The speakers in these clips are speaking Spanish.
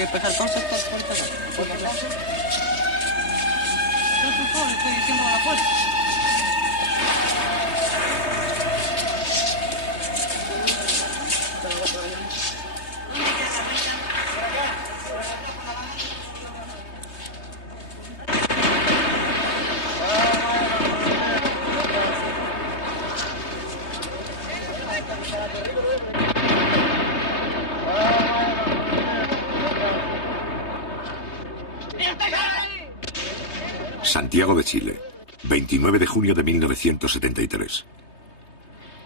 que empezar con sector por favor. Por favor, estoy diciendo a la puerta. Santiago de Chile, 29 de junio de 1973.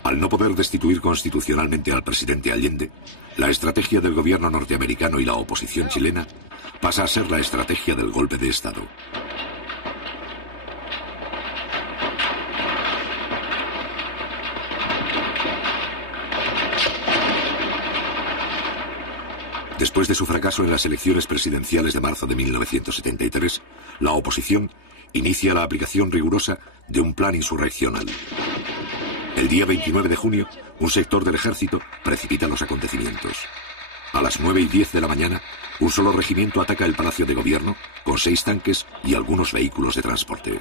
Al no poder destituir constitucionalmente al presidente Allende, la estrategia del gobierno norteamericano y la oposición chilena pasa a ser la estrategia del golpe de Estado. Después de su fracaso en las elecciones presidenciales de marzo de 1973, la oposición inicia la aplicación rigurosa de un plan insurreccional. El día 29 de junio, un sector del ejército precipita los acontecimientos. A las 9:10 de la mañana, un solo regimiento ataca el Palacio de Gobierno con 6 tanques y algunos vehículos de transporte.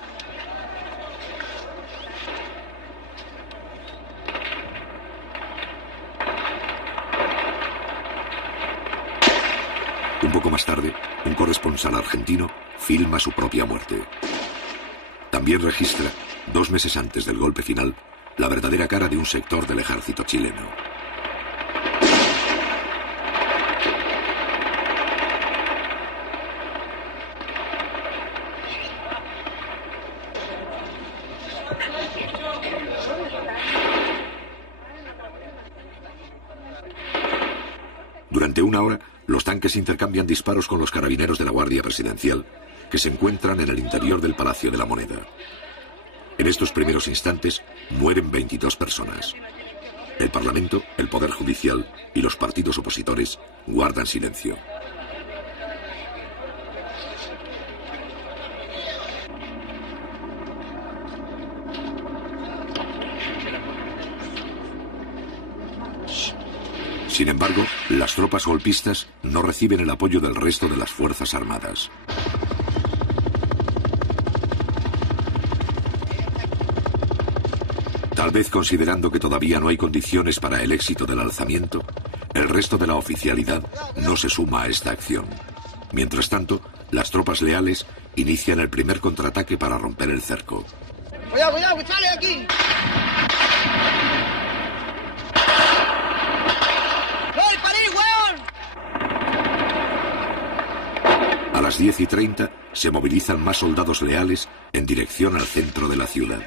Un poco más tarde, un corresponsal argentino filma su propia muerte. También registra, 2 meses antes del golpe final, la verdadera cara de un sector del ejército chileno. Durante una hora, los tanques intercambian disparos con los carabineros de la Guardia Presidencial, que se encuentran en el interior del Palacio de la Moneda. En estos primeros instantes mueren 22 personas. El Parlamento, el Poder Judicial y los partidos opositores guardan silencio. Sin embargo, las tropas golpistas no reciben el apoyo del resto de las Fuerzas Armadas. Tal vez considerando que todavía no hay condiciones para el éxito del alzamiento, el resto de la oficialidad no se suma a esta acción. Mientras tanto, las tropas leales inician el primer contraataque para romper el cerco. ¡Cuidado, cuidado, que sale aquí! A las 10:30 se movilizan más soldados leales en dirección al centro de la ciudad.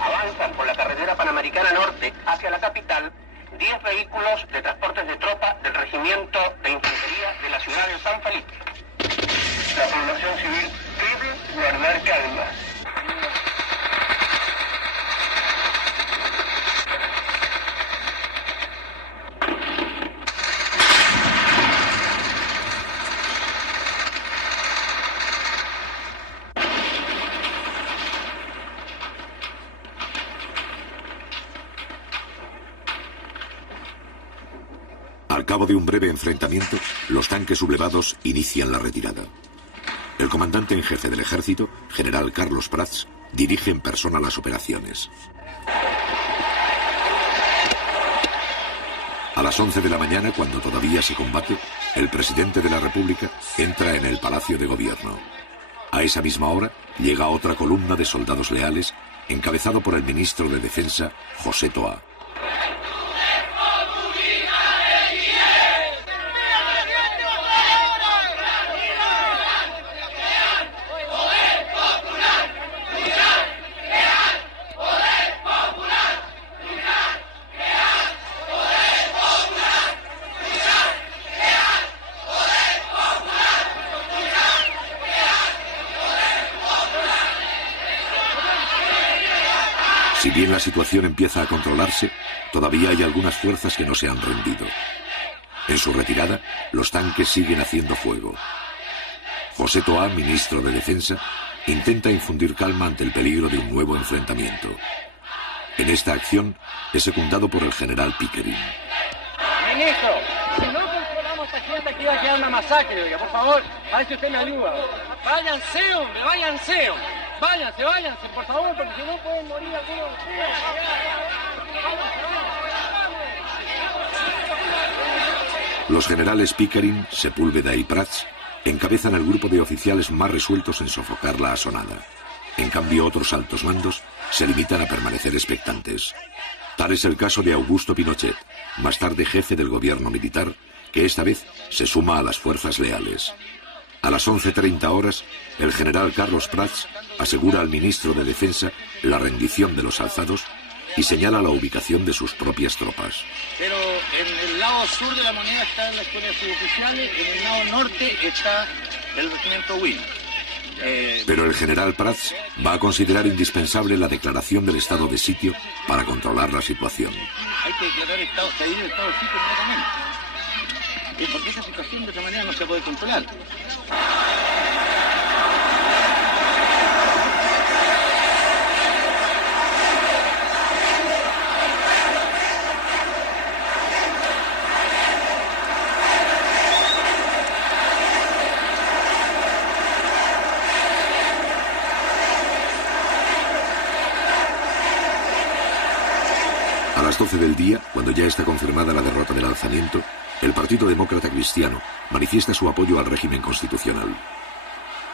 Avanzan por la carretera Panamericana Norte hacia la capital 10 vehículos de transportes de tropa del Regimiento de Infantería de la ciudad de San Felipe. La población civil debe guardar calma. Al cabo de un breve enfrentamiento, los tanques sublevados inician la retirada. El comandante en jefe del ejército, general Carlos Prats, dirige en persona las operaciones. A las 11 de la mañana, cuando todavía se combate, el presidente de la República entra en el Palacio de Gobierno. A esa misma hora, llega otra columna de soldados leales, encabezado por el ministro de Defensa, José Toá. Si bien la situación empieza a controlarse, todavía hay algunas fuerzas que no se han rendido. En su retirada, los tanques siguen haciendo fuego. José Toá, ministro de Defensa, intenta infundir calma ante el peligro de un nuevo enfrentamiento. En esta acción es secundado por el general Pickering. Ministro, si no controlamos esta gente que iba a quedar una masacre, oiga, por favor, a ver si usted me ayuda. Váyanse, hombre, váyanse, hombre. Váyanse, por favor, porque si no pueden morir algunos de ustedes. Los generales Pickering, Sepúlveda y Prats encabezan el grupo de oficiales más resueltos en sofocar la asonada. En cambio, otros altos mandos se limitan a permanecer expectantes. Tal es el caso de Augusto Pinochet, más tarde jefe del gobierno militar, que esta vez se suma a las fuerzas leales. A las 11:30 horas, el general Carlos Prats asegura al ministro de Defensa la rendición de los alzados y señala la ubicación de sus propias tropas. Pero en el lado sur de la moneda están las escuelas suboficiales, en el lado norte está el regimiento Will. Pero el general Prats va a considerar indispensable la declaración del estado de sitio para controlar la situación. Hay que declarar el estado de sitio inmediatamente. Porque esa situación de otra manera no se puede controlar. A las 12 del día, cuando ya está confirmada la derrota del alzamiento, el Partido Demócrata Cristiano manifiesta su apoyo al régimen constitucional.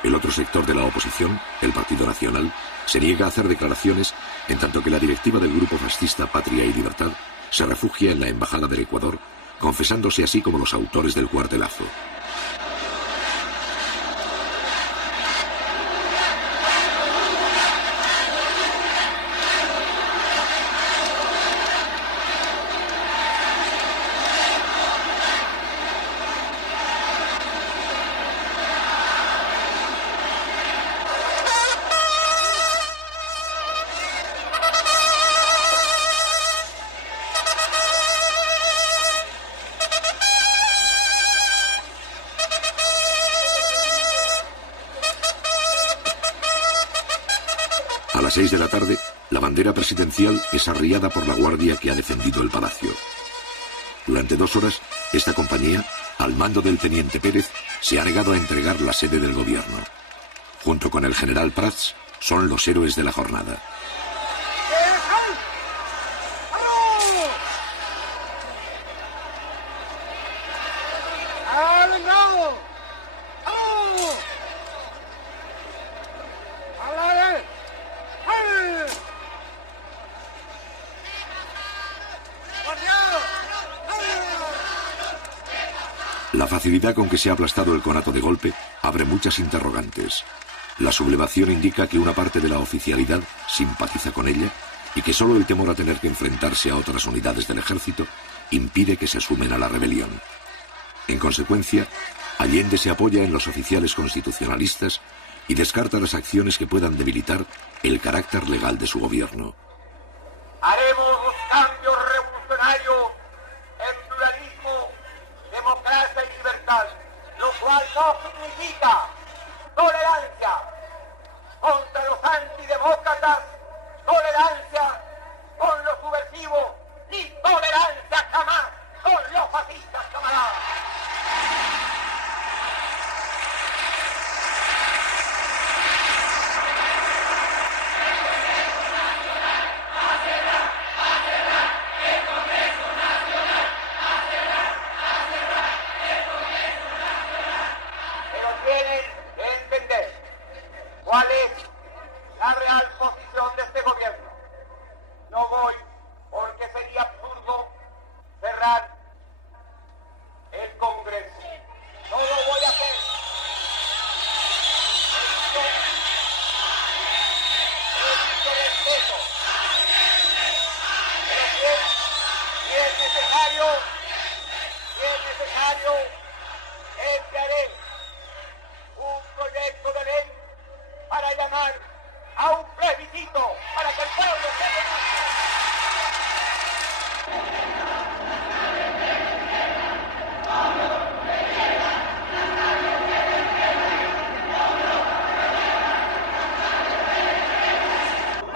El otro sector de la oposición, el Partido Nacional, se niega a hacer declaraciones, en tanto que la directiva del grupo fascista Patria y Libertad se refugia en la Embajada del Ecuador, confesándose así como los autores del cuartelazo. A las 6 de la tarde, la bandera presidencial es arriada por la guardia que ha defendido el palacio. Durante 2 horas, esta compañía, al mando del teniente Pérez, se ha negado a entregar la sede del gobierno. Junto con el general Prats, son los héroes de la jornada. La facilidad con que se ha aplastado el conato de golpe abre muchas interrogantes. La sublevación indica que una parte de la oficialidad simpatiza con ella y que solo el temor a tener que enfrentarse a otras unidades del ejército impide que se sumen a la rebelión. En consecuencia, Allende se apoya en los oficiales constitucionalistas y descarta las acciones que puedan debilitar el carácter legal de su gobierno. Haremos los cambios revolucionarios en pluralismo, democracia y libertad, lo cual no significa tolerancia contra los antidemócratas, tolerancia con los subversivos y tolerancia jamás con los fascistas, camaradas. ¿Cuál es la real posición de este gobierno? No voy porque sería absurdo cerrar el Congreso. No lo voy a hacer. Esto respeto. Pero si es necesario, enviaré un proyecto de ley para llamar a un plebiscito para que el pueblo se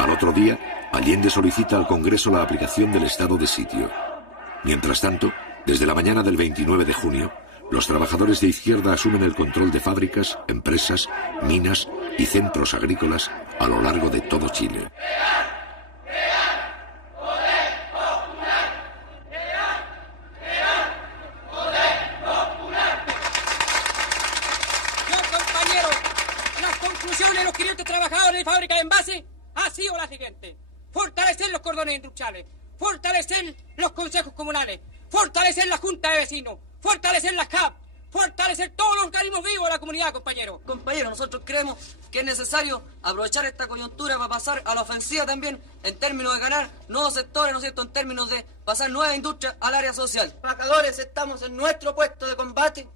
Al otro día, Allende solicita al Congreso la aplicación del estado de sitio. Mientras tanto, desde la mañana del 29 de junio, los trabajadores de izquierda asumen el control de fábricas, empresas, minas y centros agrícolas a lo largo de todo Chile. De los 500 trabajadores de fábrica de envase ha sido la siguiente: fortalecer los cordones industriales, fortalecer los consejos comunales, fortalecer la junta de vecinos, fortalecer las CAP, fortalecer todos los organismos vivos de la comunidad, compañeros. Compañeros, nosotros creemos que es necesario aprovechar esta coyuntura para pasar a la ofensiva también en términos de ganar nuevos sectores, ¿no es cierto?, en términos de pasar nuevas industrias al área social. Los trabajadores estamos en nuestro puesto de combate,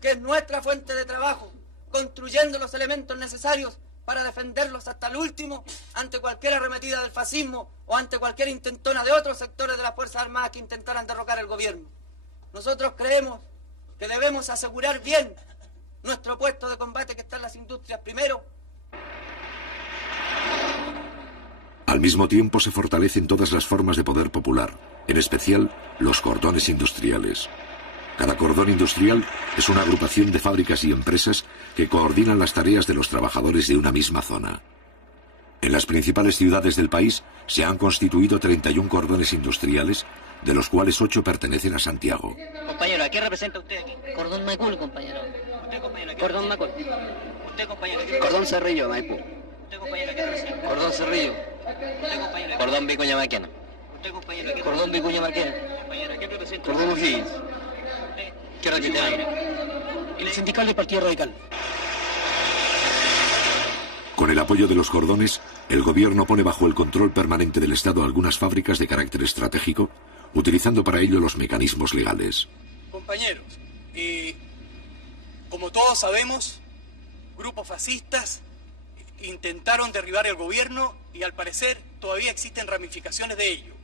que es nuestra fuente de trabajo, construyendo los elementos necesarios para defenderlos hasta el último ante cualquier arremetida del fascismo o ante cualquier intentona de otros sectores de las Fuerzas Armadas que intentaran derrocar el gobierno. Nosotros creemos que debemos asegurar bien nuestro puesto de combate, que está en las industrias primero. Al mismo tiempo se fortalecen todas las formas de poder popular, en especial los cordones industriales. Cada cordón industrial es una agrupación de fábricas y empresas que coordinan las tareas de los trabajadores de una misma zona. En las principales ciudades del país se han constituido 31 cordones industriales, de los cuales 8 pertenecen a Santiago. Compañero, ¿a qué representa usted aquí? Cordón Macul, compañero. ¿Usted, compañero, a qué Cordón representa? Macul. ¿Usted, compañero, a qué Cordón Cerrillo, Maipú. ¿Usted, compañero, a qué representa? Cordón Cerrillo. ¿Usted, compañero, a qué Cordón Vicuña Maquena. ¿Usted, compañero, a qué Cordón Vicuña Maquena. compañero, a qué representa? Cordón O'Higgins. ¿Qué representa? El sindical del Partido Radical. Con el apoyo de los cordones, el gobierno pone bajo el control permanente del Estado algunas fábricas de carácter estratégico, utilizando para ello los mecanismos legales. Compañeros, como todos sabemos, grupos fascistas intentaron derribar el gobierno y al parecer todavía existen ramificaciones de ello.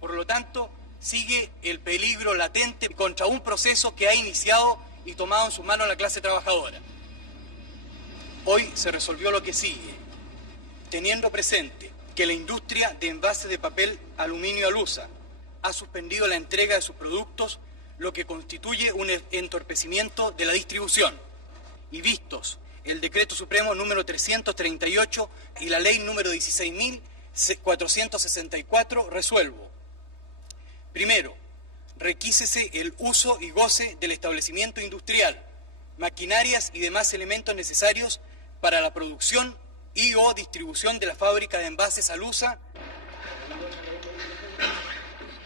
Por lo tanto, sigue el peligro latente contra un proceso que ha iniciado y tomado en sus manos la clase trabajadora. Hoy se resolvió lo que sigue, teniendo presente que la industria de envases de papel aluminio Alusa ha suspendido la entrega de sus productos, lo que constituye un entorpecimiento de la distribución. Y vistos el Decreto Supremo número 338 y la Ley número 16.464, resuelvo. Primero, requísese el uso y goce del establecimiento industrial, maquinarias y demás elementos necesarios para la producción y o distribución de la fábrica de envases Alusa.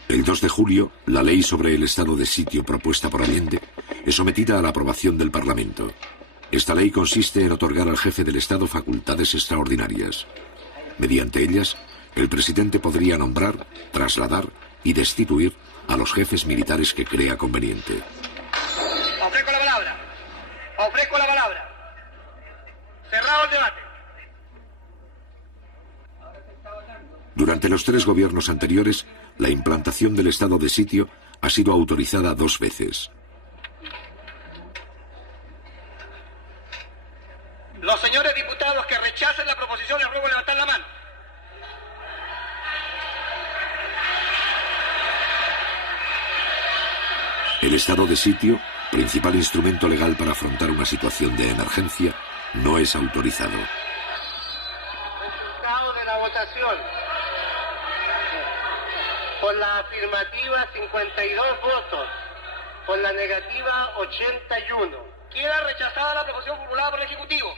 El 2 de julio, la ley sobre el estado de sitio propuesta por Allende es sometida a la aprobación del Parlamento. Esta ley consiste en otorgar al jefe del Estado facultades extraordinarias. Mediante ellas, el presidente podría nombrar, trasladar y destituir a los jefes militares que crea conveniente. Ofrezco la palabra. Ofrezco la palabra. Cerrado el debate. Durante los 3 gobiernos anteriores, la implantación del estado de sitio ha sido autorizada 2 veces. Los señores diputados que rechacen la proposición les ruego levantar la mano. El estado de sitio, principal instrumento legal para afrontar una situación de emergencia, no es autorizado. Resultado de la votación. Por la afirmativa 52 votos, por la negativa 81. Queda rechazada la proposición formulada por el Ejecutivo.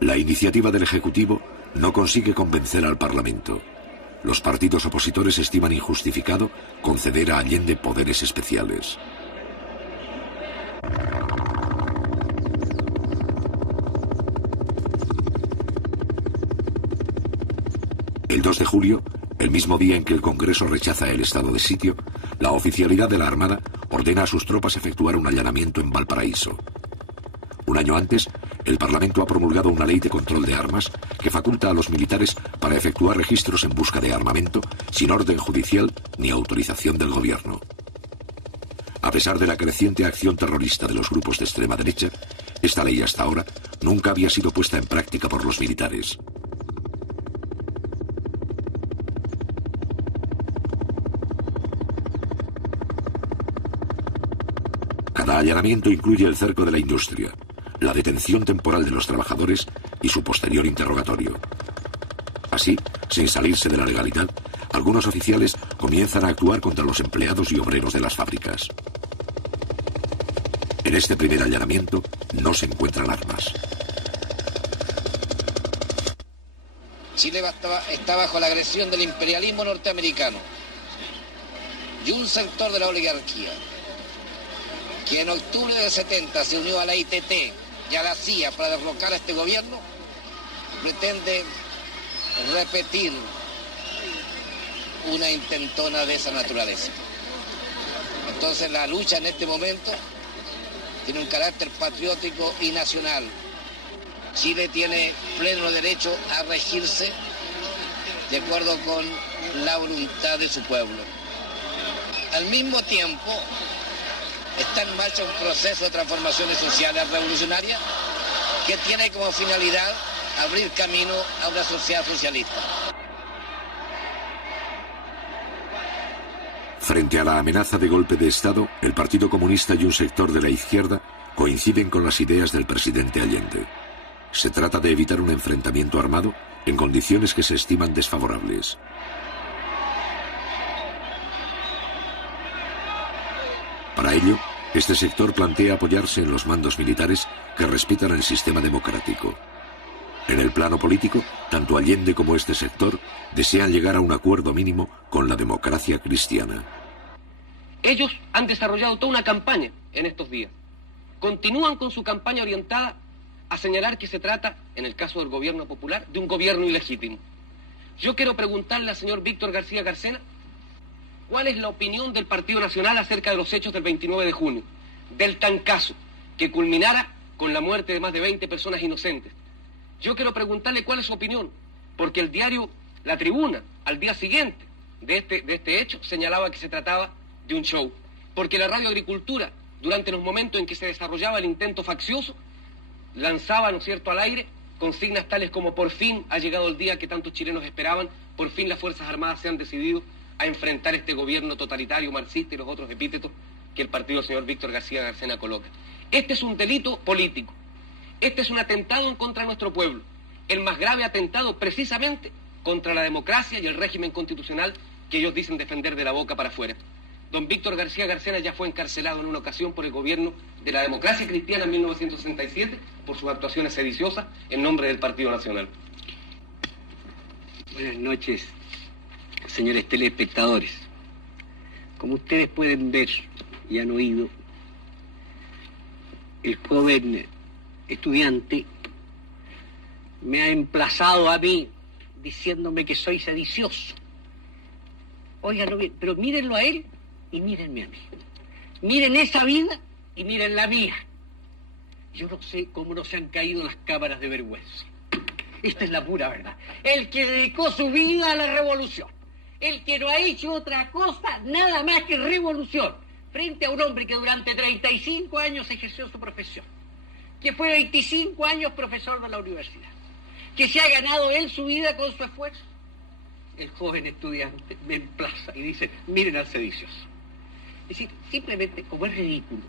La iniciativa del Ejecutivo no consigue convencer al Parlamento. Los partidos opositores estiman injustificado conceder a Allende poderes especiales. El 2 de julio, el mismo día en que el Congreso rechaza el estado de sitio, la oficialidad de la Armada ordena a sus tropas efectuar un allanamiento en Valparaíso. Un año antes, el Parlamento ha promulgado una ley de control de armas que faculta a los militares para efectuar registros en busca de armamento sin orden judicial ni autorización del gobierno. A pesar de la creciente acción terrorista de los grupos de extrema derecha, esta ley hasta ahora nunca había sido puesta en práctica por los militares. allanamiento incluye el cerco de la industria, la detención temporal de los trabajadores y su posterior interrogatorio. Así, sin salirse de la legalidad, algunos oficiales comienzan a actuar contra los empleados y obreros de las fábricas. En este primer allanamiento no se encuentran armas. Chile está bajo la agresión del imperialismo norteamericano y un sector de la oligarquía que en octubre del 70 se unió a la ITT y a la CIA para derrocar a este gobierno, pretende repetir una intentona de esa naturaleza. Entonces la lucha en este momento tiene un carácter patriótico y nacional. Chile tiene pleno derecho a regirse de acuerdo con la voluntad de su pueblo. Al mismo tiempo, está en marcha un proceso de transformaciones sociales revolucionarias que tiene como finalidad abrir camino a una sociedad socialista. Frente a la amenaza de golpe de Estado, el Partido Comunista y un sector de la izquierda coinciden con las ideas del presidente Allende. Se trata de evitar un enfrentamiento armado en condiciones que se estiman desfavorables. Para ello, este sector plantea apoyarse en los mandos militares que respetan el sistema democrático. En el plano político, tanto Allende como este sector desean llegar a un acuerdo mínimo con la democracia cristiana. Ellos han desarrollado toda una campaña en estos días. Continúan con su campaña orientada a señalar que se trata, en el caso del gobierno popular, de un gobierno ilegítimo. Yo quiero preguntarle al señor Víctor García Garcena cuál es la opinión del Partido Nacional acerca de los hechos del 29 de junio, del tancazo que culminara con la muerte de más de 20 personas inocentes. Yo quiero preguntarle cuál es su opinión, porque el diario La Tribuna, al día siguiente de este hecho, señalaba que se trataba de un show, porque la Radio Agricultura, durante los momentos en que se desarrollaba el intento faccioso, lanzaba, ¿no es cierto?, al aire consignas tales como: por fin ha llegado el día que tantos chilenos esperaban, por fin las Fuerzas Armadas se han decidido a enfrentar este gobierno totalitario, marxista y los otros epítetos que el partido del señor Víctor García Garcena coloca. Este es un delito político, este es un atentado en contra de nuestro pueblo, el más grave atentado precisamente contra la democracia y el régimen constitucional que ellos dicen defender de la boca para afuera. Don Víctor García Garcena ya fue encarcelado en una ocasión por el gobierno de la democracia cristiana en 1967 por sus actuaciones sediciosas en nombre del Partido Nacional. Buenas noches, señores telespectadores. Como ustedes pueden ver y han oído, el joven estudiante me ha emplazado a mí diciéndome que soy sedicioso. Óiganlo bien, pero mírenlo a él y mírenme a mí. Miren esa vida y miren la mía. Yo no sé cómo no se han caído las cámaras de vergüenza. Esta es la pura verdad. El que dedicó su vida a la revolución, el que no ha hecho otra cosa, nada más que revolución, frente a un hombre que durante 35 años ejerció su profesión, que fue 25 años profesor de la universidad, que se ha ganado él su vida con su esfuerzo. El joven estudiante me emplaza y dice: miren al sedicioso. Es decir, simplemente, como es ridículo,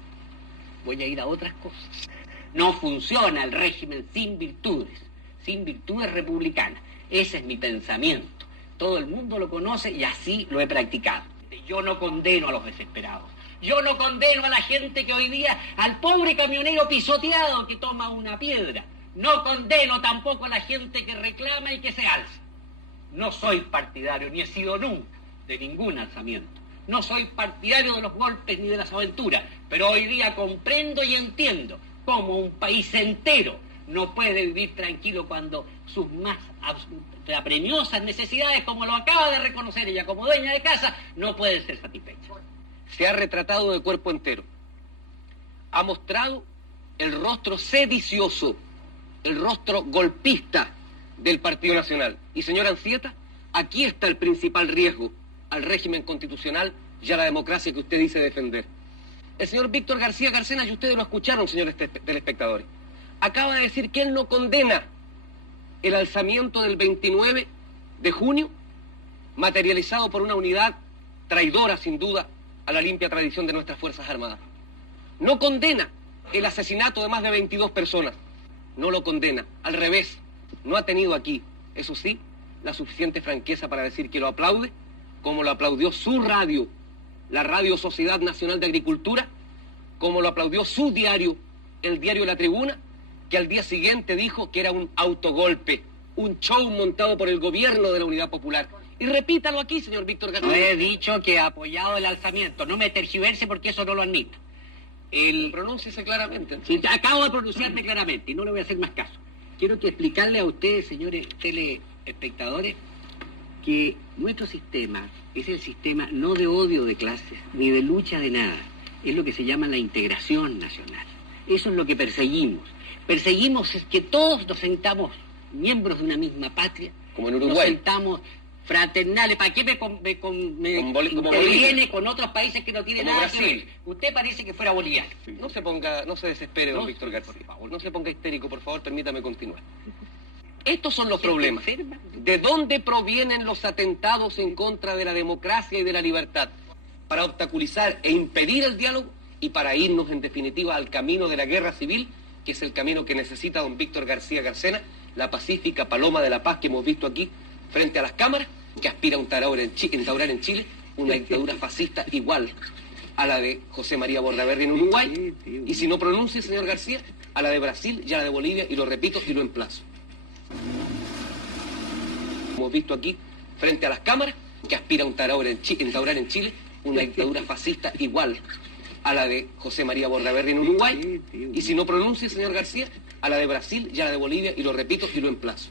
voy a ir a otras cosas. No funciona el régimen sin virtudes republicanas. Ese es mi pensamiento. Todo el mundo lo conoce y así lo he practicado. Yo no condeno a los desesperados. Yo no condeno a la gente que hoy día, al pobre camionero pisoteado que toma una piedra. No condeno tampoco a la gente que reclama y que se alza. No soy partidario, ni he sido nunca, de ningún alzamiento. No soy partidario de los golpes ni de las aventuras, pero hoy día comprendo y entiendo cómo un país entero no puede vivir tranquilo cuando sus más apremiosas necesidades, como lo acaba de reconocer ella como dueña de casa, no pueden ser satisfechas. Se ha retratado de cuerpo entero. Ha mostrado el rostro sedicioso, el rostro golpista del Partido Nacional. Y señora Anzieta, aquí está el principal riesgo al régimen constitucional y a la democracia que usted dice defender. El señor Víctor García Garcena, y ustedes lo escucharon, señores telespectadores, acaba de decir que él no condena el alzamiento del 29 de junio, materializado por una unidad traidora, sin duda, a la limpia tradición de nuestras Fuerzas Armadas. no condena el asesinato de más de 22 personas. No lo condena. Al revés, no ha tenido aquí, eso sí, la suficiente franqueza para decir que lo aplaude, como lo aplaudió su radio, la Radio Sociedad Nacional de Agricultura, como lo aplaudió su diario, el diario La Tribuna, que al día siguiente dijo que era un autogolpe, un show montado por el gobierno de la Unidad Popular. Y repítalo aquí, señor Víctor García. No he dicho que ha apoyado el alzamiento, no me tergiverse porque eso no lo admito. Pronúnciese claramente. Sí, acabo de pronunciarme claramente y no le voy a hacer más caso. Quiero que explicarle a ustedes, señores telespectadores, que nuestro sistema es el sistema no de odio de clases, ni de lucha de nada. Es lo que se llama la integración nacional. Eso es lo que perseguimos. Perseguimos es que todos nos sentamos miembros de una misma patria. Como en Uruguay. Nos sentamos fraternales. ¿Para qué me interviene con otros países que no tienen como nada Brasil? que ver? Usted parece que fuera boliviano. No se desespere, don Víctor García. Por favor, no se ponga histérico, por favor, permítame continuar. Estos son los problemas. ¿De dónde provienen los atentados en contra de la democracia y de la libertad? Para obstaculizar e impedir el diálogo y para irnos, en definitiva, al camino de la guerra civil, que es el camino que necesita don Víctor García Garcena, la pacífica paloma de la paz que hemos visto aquí frente a las cámaras, que aspira a instaurar en Chile una dictadura fascista igual a la de José María Bordaberry en Uruguay, y si no pronuncia, señor García, a la de Brasil y a la de Bolivia, y lo repito y lo emplazo. Hemos visto aquí, frente a las cámaras, que aspira a instaurar en Chile una dictadura fascista igual a la de José María Bordaberry en Uruguay, y si no pronuncia, señor García, a la de Brasil y a la de Bolivia, y lo repito y lo emplazo.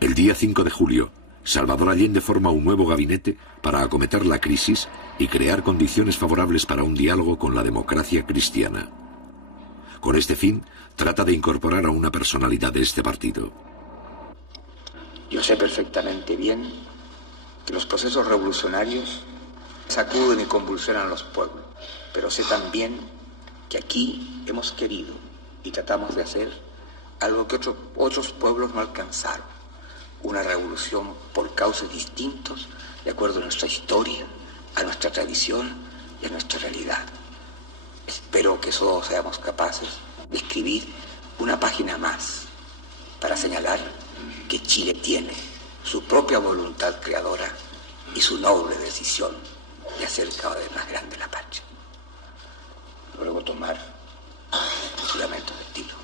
El día 5 de julio, Salvador Allende forma un nuevo gabinete para acometer la crisis y crear condiciones favorables para un diálogo con la democracia cristiana. Con este fin, trata de incorporar a una personalidad de este partido. Yo sé perfectamente bien que los procesos revolucionarios sacuden y convulsionan a los pueblos, pero sé también que aquí hemos querido y tratamos de hacer algo que otros pueblos no alcanzaron. Una revolución por cauces distintos, de acuerdo a nuestra historia, a nuestra tradición y a nuestra realidad. Espero que todos seamos capaces de escribir una página más para señalar que Chile tiene su propia voluntad creadora y su noble decisión de hacer cada vez más grande la patria. Luego tomar juramentos de estilo.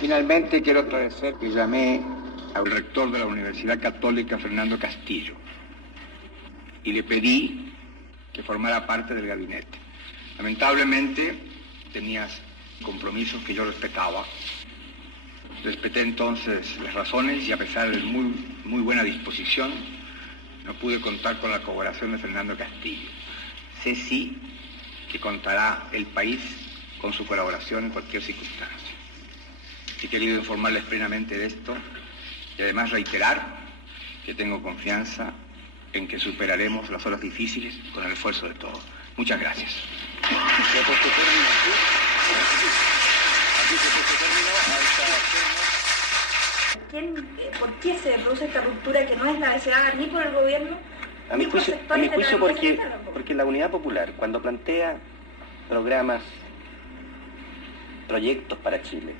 Finalmente quiero agradecer que llamé al rector de la Universidad Católica, Fernando Castillo, y le pedí que formara parte del gabinete. Lamentablemente tenías compromisos que yo respetaba. Respeté entonces las razones y a pesar de muy buena disposición, no pude contar con la colaboración de Fernando Castillo. Sé sí que contará el país con su colaboración en cualquier circunstancia. He querido informarles plenamente de esto y además reiterar que tengo confianza en que superaremos las horas difíciles con el esfuerzo de todos. Muchas gracias. ¿Por qué se produce esta ruptura que no es la deseada ni por el gobierno? A mi juicio porque la Unidad Popular, cuando plantea programas, proyectos para Chile,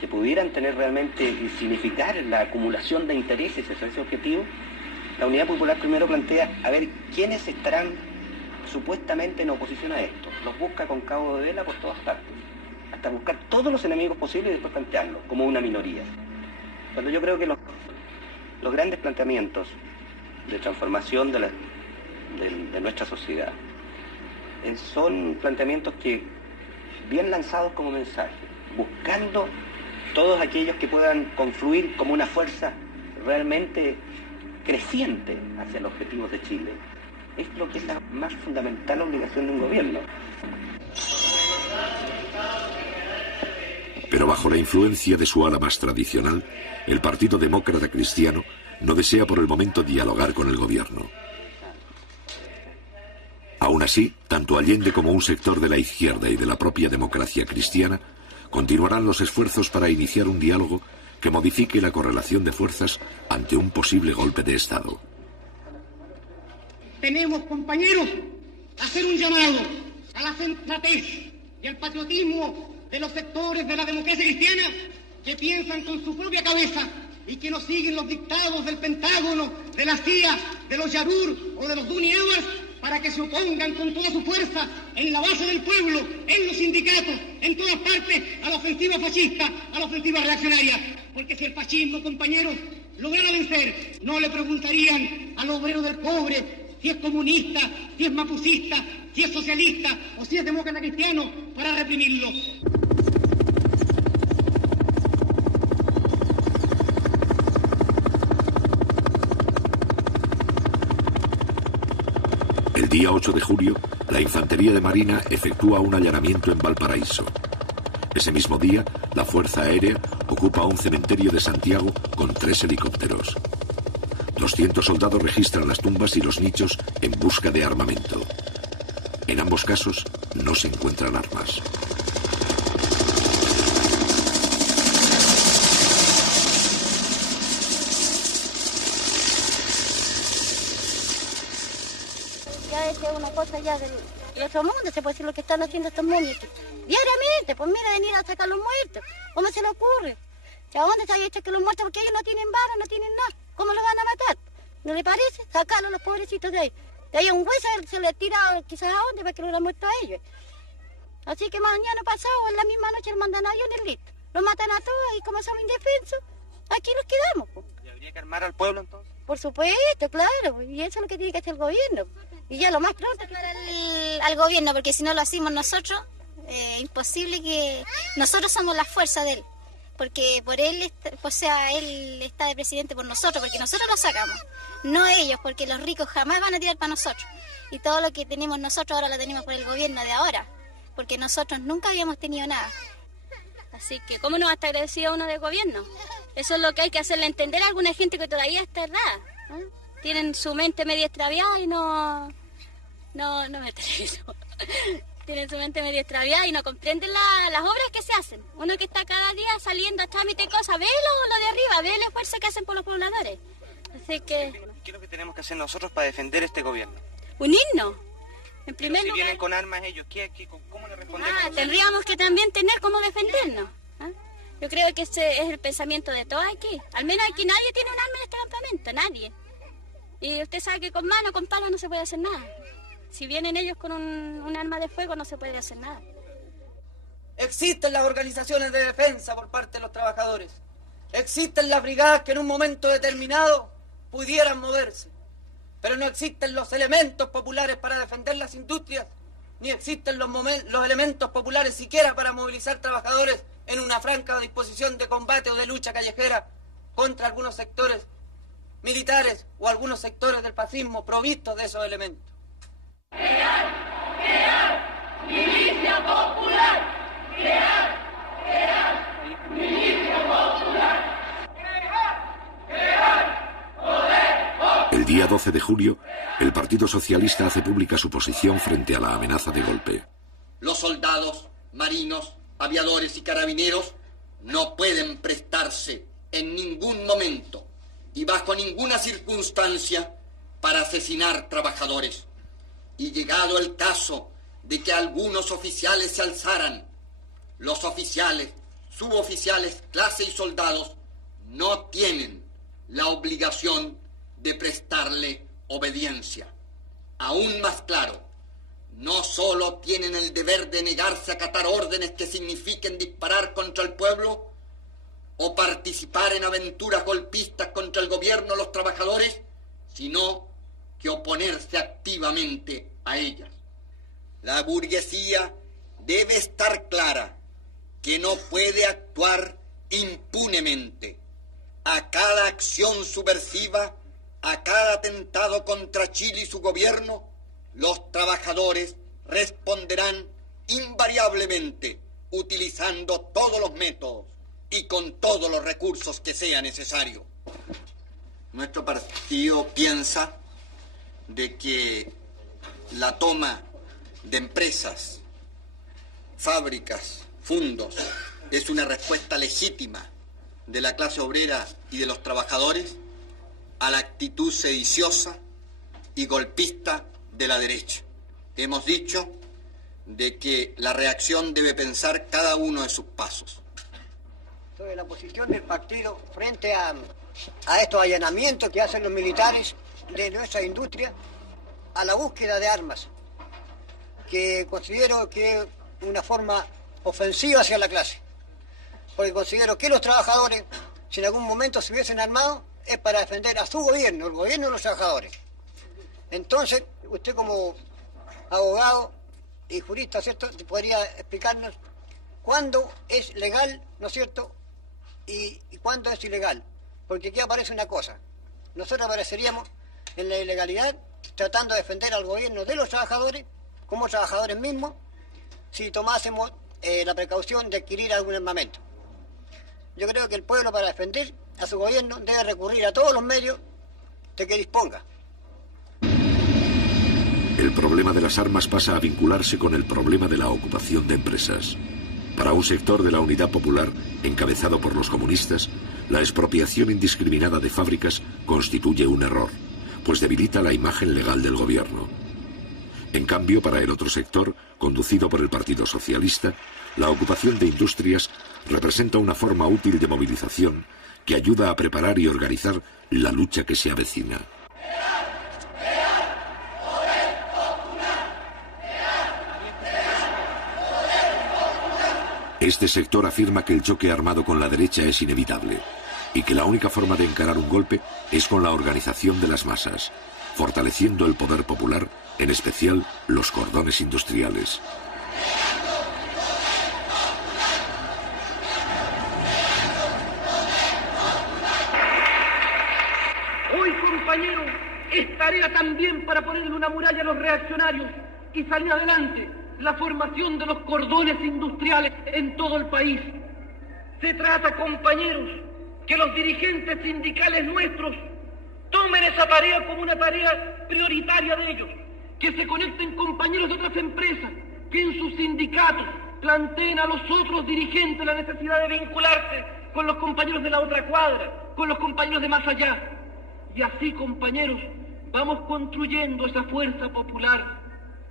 que pudieran tener realmente y significar la acumulación de intereses hacia ese objetivo, la Unidad Popular primero plantea a ver quiénes estarán supuestamente en oposición a esto. Los busca con cabo de vela por todas partes, hasta buscar todos los enemigos posibles y después plantearlo como una minoría. Cuando yo creo que los grandes planteamientos de transformación de nuestra sociedad son planteamientos que, bien lanzados como mensaje, buscando todos aquellos que puedan confluir como una fuerza realmente creciente hacia los objetivos de Chile, es lo que es la más fundamental obligación de un gobierno. Pero bajo la influencia de su ala más tradicional, el Partido Demócrata Cristiano no desea por el momento dialogar con el gobierno. Aún así, tanto Allende como un sector de la izquierda y de la propia democracia cristiana continuarán los esfuerzos para iniciar un diálogo que modifique la correlación de fuerzas ante un posible golpe de Estado. Tenemos, compañeros, hacer un llamado a la sensatez y al patriotismo de los sectores de la democracia cristiana que piensan con su propia cabeza y que no siguen los dictados del Pentágono, de la CIA, de los Yarur o de los Duni Edwards, para que se opongan con toda su fuerza en la base del pueblo, en los sindicatos, en todas partes, a la ofensiva fascista, a la ofensiva reaccionaria. Porque si el fascismo, compañeros, lograra vencer, no le preguntarían al obrero del pobre si es comunista, si es mapucista, si es socialista o si es demócrata cristiano para reprimirlo. El día 8 de julio, la Infantería de Marina efectúa un allanamiento en Valparaíso. Ese mismo día, la Fuerza Aérea ocupa un cementerio de Santiago con 3 helicópteros. 200 soldados registran las tumbas y los nichos en busca de armamento. En ambos casos, no se encuentran armas. Ya es una cosa ya del otro mundo, se puede decir lo que están haciendo estos momios. Diariamente, pues mira, venir a sacar los muertos. ¿Cómo se le ocurre? ¿A dónde se ha hecho que los muertos? Porque ellos no tienen balas, no tienen nada. ¿Cómo los van a matar? ¿No le parece? Sacarlos los pobrecitos de ahí. De ahí a un hueso se le tira quizás a dónde para que lo hubieran muerto a ellos. Así que mañana pasado, en la misma noche, le mandan aviones listos. Los matan a todos y como somos indefensos, aquí nos quedamos. Pues. ¿Y habría que armar al pueblo entonces? Por supuesto, claro. Y eso es lo que tiene que hacer el gobierno. Y ya lo más pronto al gobierno, porque si no lo hacemos nosotros, imposible que... Nosotros somos la fuerza de él. Porque por él, o sea, él está de presidente por nosotros, porque nosotros lo sacamos. No ellos, porque los ricos jamás van a tirar para nosotros. Y todo lo que tenemos nosotros ahora lo tenemos por el gobierno de ahora. Porque nosotros nunca habíamos tenido nada. Así que, ¿cómo no va a estar agradecido uno del gobierno? Eso es lo que hay que hacerle entender a alguna gente que todavía está errada. ¿Eh? Tienen su mente media extraviada y no me televiso. Tienen su mente medio extraviada y no comprenden las obras que se hacen. Uno que está cada día saliendo a trámite cosas, ve lo de arriba, ve el esfuerzo que hacen por los pobladores. Así que... ¿Qué es lo que tenemos que hacer nosotros para defender este gobierno? Unirnos. En primer lugar... Si vienen con armas ellos, ¿cómo le respondemos? Tendríamos que también tener cómo defendernos. ¿Eh? Yo creo que ese es el pensamiento de todos aquí. Al menos aquí nadie tiene un arma en este campamento, nadie. Y usted sabe que con mano, con palo no se puede hacer nada. Si vienen ellos con un arma de fuego no se puede hacer nada. Existen las organizaciones de defensa por parte de los trabajadores. Existen las brigadas que en un momento determinado pudieran moverse. Pero no existen los elementos populares para defender las industrias, ni existen los elementos populares siquiera para movilizar trabajadores en una franca disposición de combate o de lucha callejera contra algunos sectores militares o algunos sectores del fascismo provistos de esos elementos. ¡Crear! ¡Milicia popular! ¡Crear! ¡Milicia popular! ¡Crear! ¡Poder! El día 12 de julio, el Partido Socialista hace pública su posición frente a la amenaza de golpe. Los soldados, marinos, aviadores y carabineros no pueden prestarse en ningún momento y bajo ninguna circunstancia para asesinar trabajadores. Y llegado el caso de que algunos oficiales se alzaran, los oficiales, suboficiales, clase y soldados no tienen la obligación de prestarle obediencia. Aún más claro, no solo tienen el deber de negarse a acatar órdenes que signifiquen disparar contra el pueblo o participar en aventuras golpistas contra el gobierno o los trabajadores, sino que oponerse activamente a ellas. La burguesía debe estar clara que no puede actuar impunemente. A cada acción subversiva, a cada atentado contra Chile y su gobierno, los trabajadores responderán invariablemente utilizando todos los métodos y con todos los recursos que sea necesario. Nuestro partido piensa de que la toma de empresas, fábricas, fundos, es una respuesta legítima de la clase obrera y de los trabajadores a la actitud sediciosa y golpista de la derecha. Hemos dicho de que la reacción debe pensar cada uno de sus pasos. Sobre la posición del partido frente a estos allanamientos que hacen los militares de nuestra industria a la búsqueda de armas, que considero que es una forma ofensiva hacia la clase, porque considero que los trabajadores, si en algún momento se hubiesen armado, es para defender a su gobierno, el gobierno de los trabajadores. Entonces, usted como abogado y jurista, ¿cierto?, podría explicarnos cuándo es legal, ¿no es cierto?, y cuándo es ilegal. Porque aquí aparece una cosa. Nosotros apareceríamos en la ilegalidad tratando de defender al gobierno de los trabajadores, como trabajadores mismos, si tomásemos la precaución de adquirir algún armamento. Yo creo que el pueblo, para defender a su gobierno, debe recurrir a todos los medios de que disponga. El problema de las armas pasa a vincularse con el problema de la ocupación de empresas. Para un sector de la Unidad Popular, encabezado por los comunistas, la expropiación indiscriminada de fábricas constituye un error, pues debilita la imagen legal del gobierno. En cambio, para el otro sector, conducido por el Partido Socialista, la ocupación de industrias representa una forma útil de movilización que ayuda a preparar y organizar la lucha que se avecina. Este sector afirma que el choque armado con la derecha es inevitable y que la única forma de encarar un golpe es con la organización de las masas, fortaleciendo el poder popular, en especial los cordones industriales. Hoy, compañeros, es tarea también para ponerle una muralla a los reaccionarios y salir adelante la formación de los cordones industriales en todo el país. Se trata, compañeros, que los dirigentes sindicales nuestros tomen esa tarea como una tarea prioritaria de ellos, que se conecten compañeros de otras empresas, que en sus sindicatos planteen a los otros dirigentes la necesidad de vincularse con los compañeros de la otra cuadra, con los compañeros de más allá. Y así, compañeros, vamos construyendo esa fuerza popular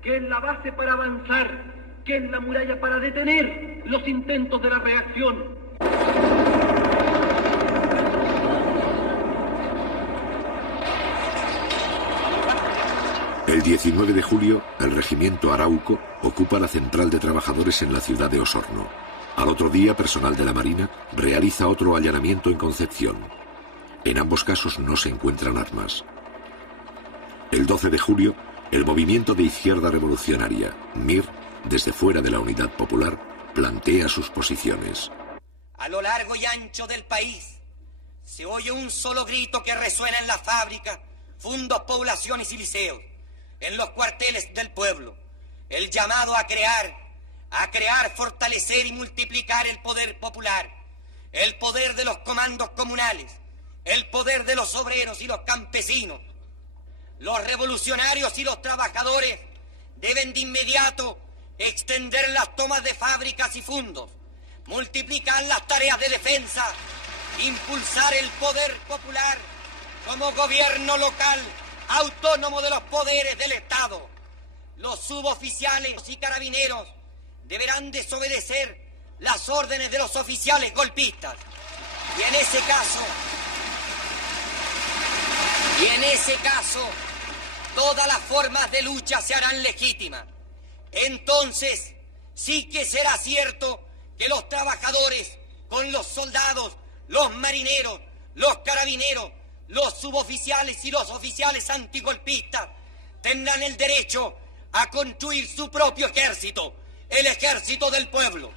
que es la base para avanzar, que es la muralla para detener los intentos de la reacción. El 19 de julio, el regimiento Arauco ocupa la central de trabajadores en la ciudad de Osorno. Al otro día, personal de la Marina realiza otro allanamiento en Concepción. En ambos casos no se encuentran armas. El 12 de julio, el movimiento de izquierda revolucionaria, MIR, desde fuera de la Unidad Popular, plantea sus posiciones. A lo largo y ancho del país se oye un solo grito que resuena en las fábricas, fundos, poblaciones y liceos, en los cuarteles del pueblo. El llamado a crear, fortalecer y multiplicar el poder popular, el poder de los comandos comunales, el poder de los obreros y los campesinos. Los revolucionarios y los trabajadores deben de inmediato extender las tomas de fábricas y fundos, multiplicar las tareas de defensa, impulsar el poder popular como gobierno local autónomo de los poderes del Estado. Los suboficiales y carabineros deberán desobedecer las órdenes de los oficiales golpistas. Y en ese caso, todas las formas de lucha se harán legítimas. Entonces, sí que será cierto que los trabajadores, con los soldados, los marineros, los carabineros, los suboficiales y los oficiales antigolpistas, tendrán el derecho a construir su propio ejército, el ejército del pueblo.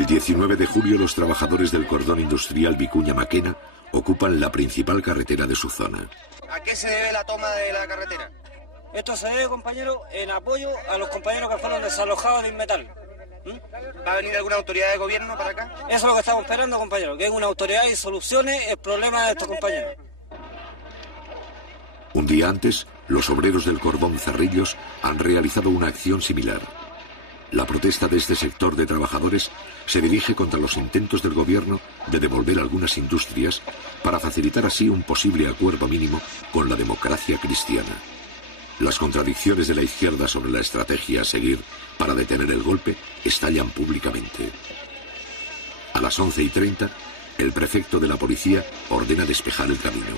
El 19 de julio los trabajadores del cordón industrial Vicuña Maquena ocupan la principal carretera de su zona. ¿A qué se debe la toma de la carretera? Esto se debe, compañero, en apoyo a los compañeros que fueron desalojados de Inmetal. ¿Va a venir alguna autoridad de gobierno para acá? Eso es lo que estamos esperando, compañero, que venga una autoridad y solucione el problema de estos compañeros. Un día antes, los obreros del cordón Cerrillos han realizado una acción similar. La protesta de este sector de trabajadores se dirige contra los intentos del gobierno de devolver algunas industrias para facilitar así un posible acuerdo mínimo con la democracia cristiana. Las contradicciones de la izquierda sobre la estrategia a seguir para detener el golpe estallan públicamente. A las 11:30, el prefecto de la policía ordena despejar el camino.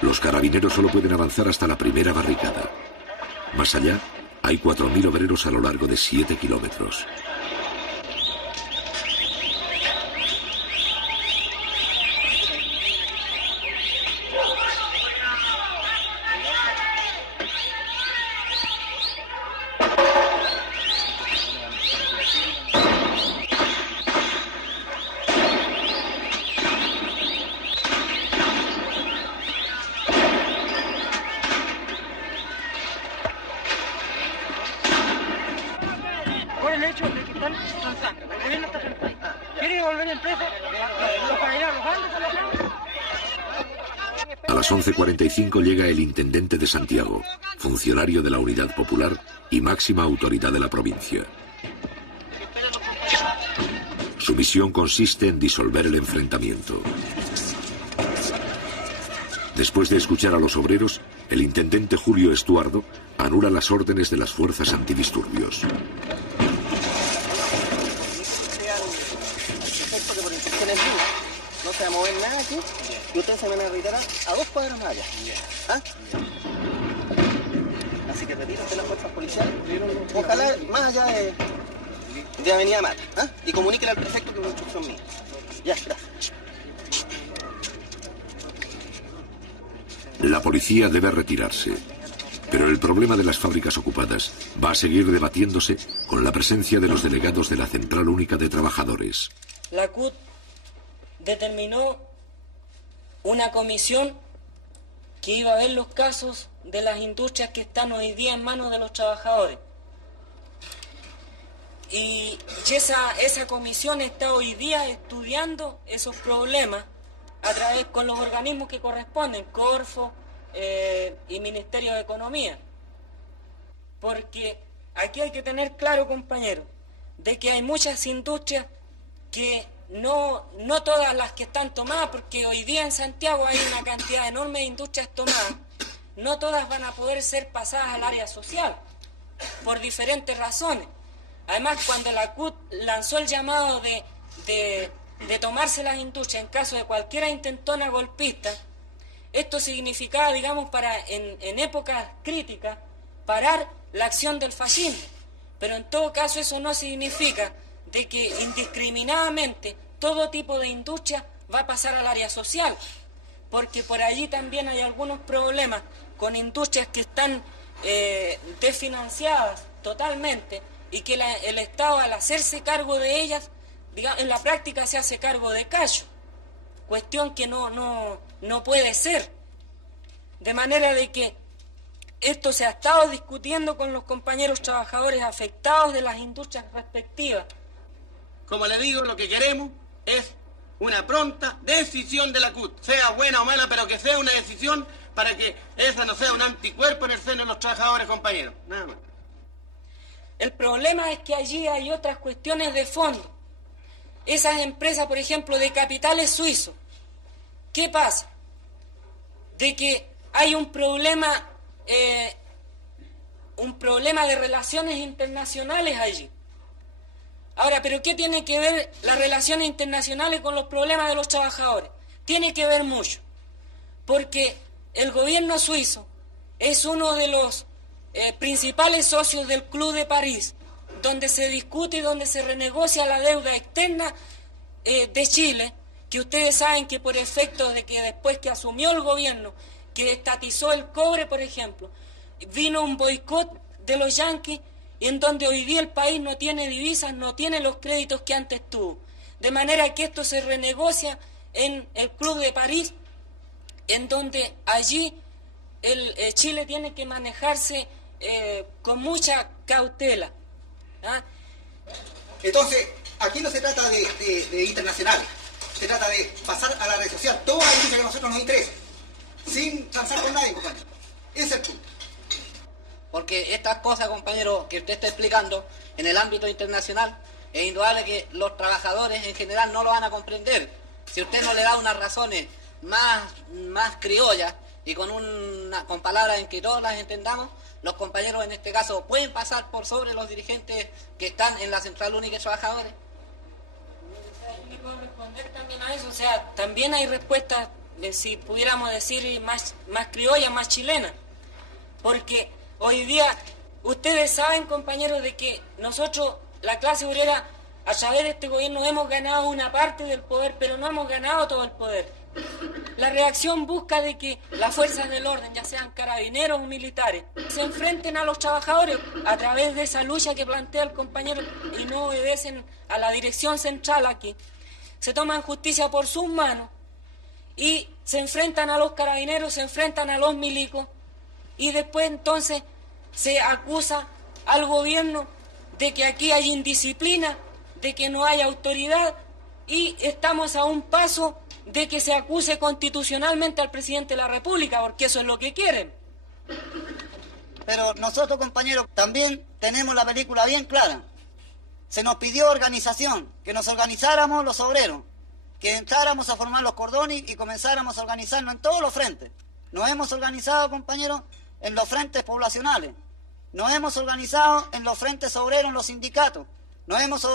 Los carabineros solo pueden avanzar hasta la primera barricada. Más allá, hay 4.000 obreros a lo largo de 7 kilómetros. Por el hecho de que están avanzando. El gobierno está centrado. ¿Quieren volver en preso? Los caballeros grandes a la plaza. A las 11:45 llega el intendente de Santiago, funcionario de la Unidad Popular y máxima autoridad de la provincia. Su misión consiste en disolver el enfrentamiento. Después de escuchar a los obreros, el intendente Julio Estuardo anula las órdenes de las fuerzas antidisturbios. No se va a mover nada aquí y ustedes se van a retirar a 2 cuadras más allá. ¿Ah? Así que retírense las fuerzas policiales. Ojalá más allá de Avenida Mata. ¿Ah? Y comuníquenle al prefecto que es una instrucción mía. Ya, gracias. La policía debe retirarse, pero el problema de las fábricas ocupadas va a seguir debatiéndose con la presencia de los delegados de la Central Única de Trabajadores. La CUT determinó una comisión que iba a ver los casos de las industrias que están hoy día en manos de los trabajadores. Y esa comisión está hoy día estudiando esos problemas a través con los organismos que corresponden, Corfo y Ministerio de Economía. Porque aquí hay que tener claro, compañeros, de que hay muchas industrias que no todas las que están tomadas, porque hoy día en Santiago hay una cantidad enorme de industrias tomadas, no todas van a poder ser pasadas al área social, por diferentes razones. Además, cuando la CUT lanzó el llamado de tomarse las industrias en caso de cualquier intentona golpista, esto significaba, digamos, en épocas críticas, parar la acción del fascismo. Pero en todo caso eso no significa de que indiscriminadamente todo tipo de industria va a pasar al área social, porque por allí también hay algunos problemas con industrias que están desfinanciadas totalmente y que el Estado, al hacerse cargo de ellas, digamos, en la práctica se hace cargo de callo, cuestión que no puede ser. De manera de que esto se ha estado discutiendo con los compañeros trabajadores afectados de las industrias respectivas. Como le digo, lo que queremos es una pronta decisión de la CUT, sea buena o mala, pero que sea una decisión para que esa no sea un anticuerpo en el seno de los trabajadores, compañeros. Nada más. El problema es que allí hay otras cuestiones de fondo. Esas empresas, por ejemplo, de capitales suizos, ¿qué pasa? De que hay un problema de relaciones internacionales allí. Ahora, ¿pero qué tiene que ver las relaciones internacionales con los problemas de los trabajadores? Tiene que ver mucho, porque el gobierno suizo es uno de los principales socios del Club de París, donde se discute y donde se renegocia la deuda externa de Chile, que ustedes saben que por efecto de que después que asumió el gobierno, que estatizó el cobre, por ejemplo, vino un boicot de los yanquis, en donde hoy día el país no tiene divisas, no tiene los créditos que antes tuvo. De manera que esto se renegocia en el Club de París, en donde allí Chile tiene que manejarse con mucha cautela. ¿Ah? Entonces, aquí no se trata de internacional, se trata de pasar a la red social toda la industria que a nosotros nos interesa, sin transar con nadie, compañero. Ese es el punto. Porque estas cosas, compañero, que usted está explicando en el ámbito internacional, es indudable que los trabajadores en general no lo van a comprender. Si usted no le da unas razones más criollas y con palabras en que todos las entendamos, los compañeros en este caso pueden pasar por sobre los dirigentes que están en la Central Única de Trabajadores. ¿Me puedo responder también a eso? O sea, también hay respuestas, si pudiéramos decir, más criollas, más chilenas. Porque hoy día, ustedes saben, compañeros, de que nosotros, la clase obrera, a través de este gobierno hemos ganado una parte del poder, pero no hemos ganado todo el poder. La reacción busca de que las fuerzas del orden, ya sean carabineros o militares, se enfrenten a los trabajadores a través de esa lucha que plantea el compañero y no obedecen a la dirección central aquí. Se toman justicia por sus manos y se enfrentan a los carabineros, se enfrentan a los milicos y después entonces se acusa al gobierno de que aquí hay indisciplina, de que no hay autoridad y estamos a un paso de que se acuse constitucionalmente al presidente de la República, porque eso es lo que quieren. Pero nosotros, compañeros, también tenemos la película bien clara. Se nos pidió organización, que nos organizáramos los obreros, que entráramos a formar los cordones y comenzáramos a organizarnos en todos los frentes. Nos hemos organizado, compañeros, en los frentes poblacionales. Nos hemos organizado en los frentes obreros, en los sindicatos. Nos hemos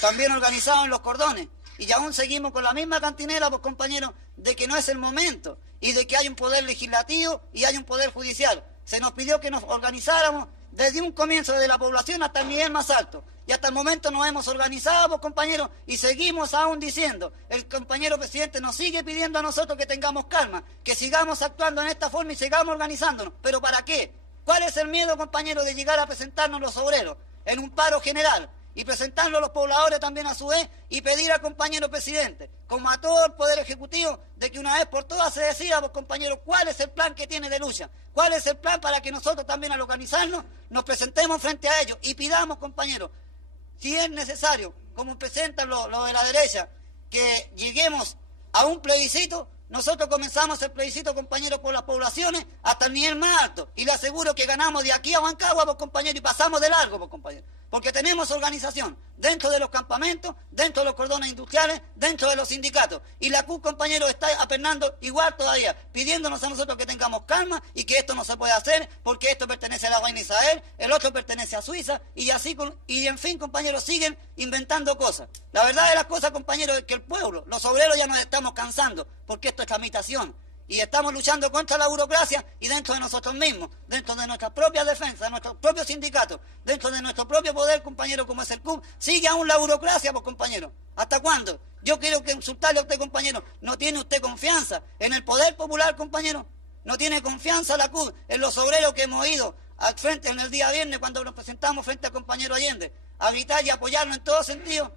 también organizado en los cordones. Y aún seguimos con la misma cantinela, pues, compañeros, de que no es el momento y de que hay un poder legislativo y hay un poder judicial. Se nos pidió que nos organizáramos desde un comienzo, desde la población hasta el nivel más alto. Y hasta el momento nos hemos organizado, pues, compañeros, y seguimos aún diciendo, el compañero presidente nos sigue pidiendo a nosotros que tengamos calma, que sigamos actuando en esta forma y sigamos organizándonos. ¿Pero para qué? ¿Cuál es el miedo, compañeros, de llegar a presentarnos los obreros en un paro general? Y presentarlo a los pobladores también a su vez y pedir al compañero presidente, como a todo el Poder Ejecutivo, de que una vez por todas se decida, pues, compañeros, cuál es el plan que tiene de lucha, cuál es el plan para que nosotros también al organizarnos nos presentemos frente a ellos y pidamos, compañeros, si es necesario, como presentan los de la derecha, que lleguemos a un plebiscito. Nosotros comenzamos el plebiscito, compañeros, por las poblaciones hasta el nivel más alto. Y le aseguro que ganamos de aquí a Huancagua, pues, compañeros, y pasamos de largo, pues, compañeros. Porque tenemos organización dentro de los campamentos, dentro de los cordones industriales, dentro de los sindicatos. Y la CUT, compañeros, está apernando igual todavía, pidiéndonos a nosotros que tengamos calma y que esto no se puede hacer porque esto pertenece a la reina Isabel, el otro pertenece a Suiza, y así, y en fin, compañeros, siguen inventando cosas. La verdad de las cosas, compañeros, es que el pueblo, los obreros ya nos estamos cansando, porque esto es tramitación. Y estamos luchando contra la burocracia y dentro de nosotros mismos, dentro de nuestra propia defensa, de nuestros propios sindicatos, dentro de nuestro propio poder, compañero, como es el CUB, sigue aún la burocracia, pues, compañero. ¿Hasta cuándo? Yo quiero que consultarle a usted, compañero, ¿no tiene usted confianza en el poder popular, compañero? ¿No tiene confianza la CUB en los obreros que hemos ido al frente en el día viernes cuando nos presentamos frente al compañero Allende a gritar y apoyarlo en todo sentido?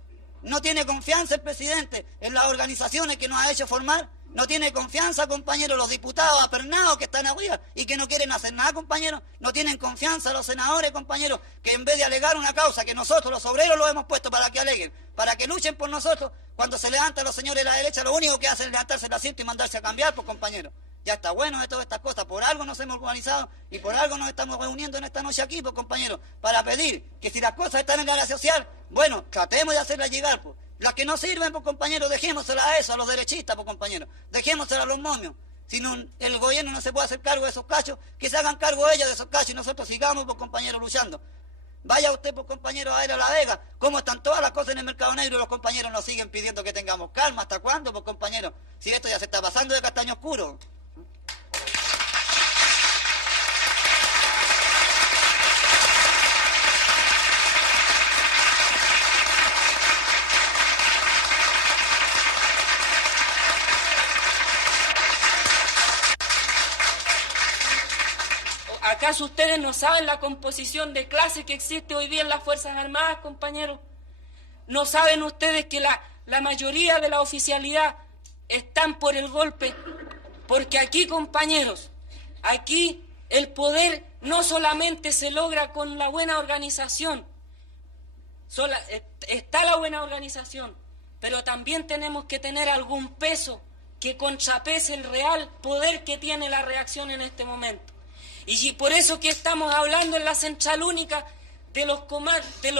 ¿No tiene confianza el presidente en las organizaciones que nos ha hecho formar? ¿No tiene confianza, compañeros, los diputados apernados que están arriba y que no quieren hacer nada, compañeros? ¿No tienen confianza los senadores, compañeros, que en vez de alegar una causa que nosotros, los obreros, los hemos puesto para que aleguen, para que luchen por nosotros, cuando se levantan los señores de la derecha, lo único que hacen es levantarse el asiento y mandarse a cambiar, pues, compañeros? Ya está bueno de todas estas cosas. Por algo nos hemos organizado y por algo nos estamos reuniendo en esta noche aquí, pues, compañeros, para pedir que si las cosas están en la área social, bueno, tratemos de hacerlas llegar, pues. Las que no sirven, pues, compañeros, dejémoselas a eso, a los derechistas, pues, compañeros. Dejémoselas a los momios. Si no, el gobierno no se puede hacer cargo de esos cachos, que se hagan cargo ellos de esos cachos y nosotros sigamos, pues, compañeros, luchando. Vaya usted, pues, compañero, a ir a La Vega, cómo están todas las cosas en el mercado negro y los compañeros nos siguen pidiendo que tengamos calma. ¿Hasta cuándo, pues, compañero? Si esto ya se está pasando de castaño oscuro. ¿Acaso ustedes no saben la composición de clase que existe hoy día en las Fuerzas Armadas, compañeros? ¿No saben ustedes que la mayoría de la oficialidad están por el golpe? Porque aquí, compañeros, aquí el poder no solamente se logra con la buena organización, está la buena organización, pero también tenemos que tener algún peso que contrapese el real poder que tiene la reacción en este momento. Y por eso que estamos hablando en la Central Única de los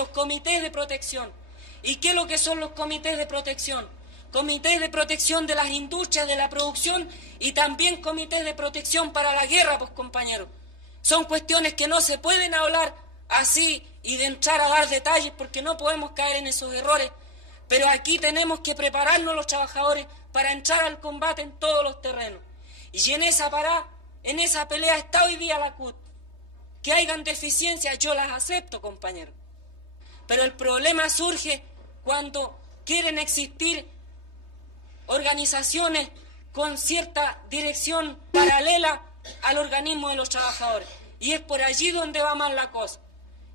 comités de protección. ¿Y qué es lo que son los comités de protección? Comités de protección de las industrias, de la producción y también comités de protección para la guerra, pues, compañeros. Son cuestiones que no se pueden hablar así y de entrar a dar detalles porque no podemos caer en esos errores. Pero aquí tenemos que prepararnos los trabajadores para entrar al combate en todos los terrenos. Y en esa pelea está hoy día la CUT. Que hayan deficiencias, yo las acepto, compañeros. Pero el problema surge cuando quieren existir organizaciones con cierta dirección paralela al organismo de los trabajadores. Y es por allí donde va mal la cosa.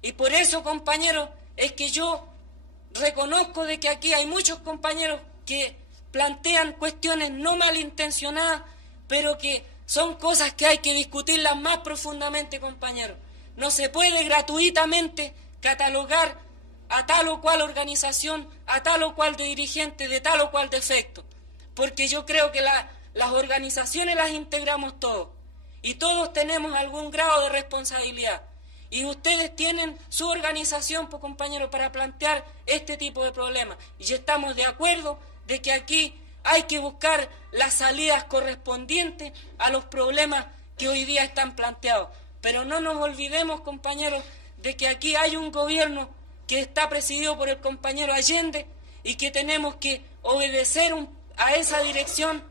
Y por eso, compañeros, es que yo reconozco de que aquí hay muchos compañeros que plantean cuestiones no malintencionadas, pero que son cosas que hay que discutirlas más profundamente, compañeros. No se puede gratuitamente catalogar a tal o cual organización, a tal o cual dirigente, de tal o cual defecto. Porque yo creo que las organizaciones las integramos todos. Y todos tenemos algún grado de responsabilidad. Y ustedes tienen su organización, pues, compañeros, para plantear este tipo de problemas. Y estamos de acuerdo de que aquí hay que buscar las salidas correspondientes a los problemas que hoy día están planteados. Pero no nos olvidemos, compañeros, de que aquí hay un gobierno que está presidido por el compañero Allende y que tenemos que obedecer a esa dirección,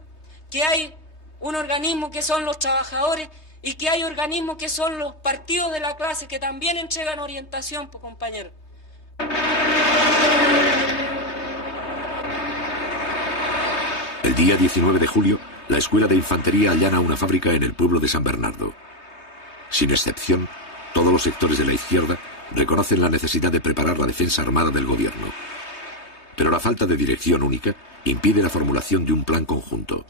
que hay un organismo que son los trabajadores y que hay organismos que son los partidos de la clase que también entregan orientación, pues, compañeros. El día 19 de julio, la Escuela de Infantería allana una fábrica en el pueblo de San Bernardo. Sin excepción, todos los sectores de la izquierda reconocen la necesidad de preparar la defensa armada del gobierno. Pero la falta de dirección única impide la formulación de un plan conjunto.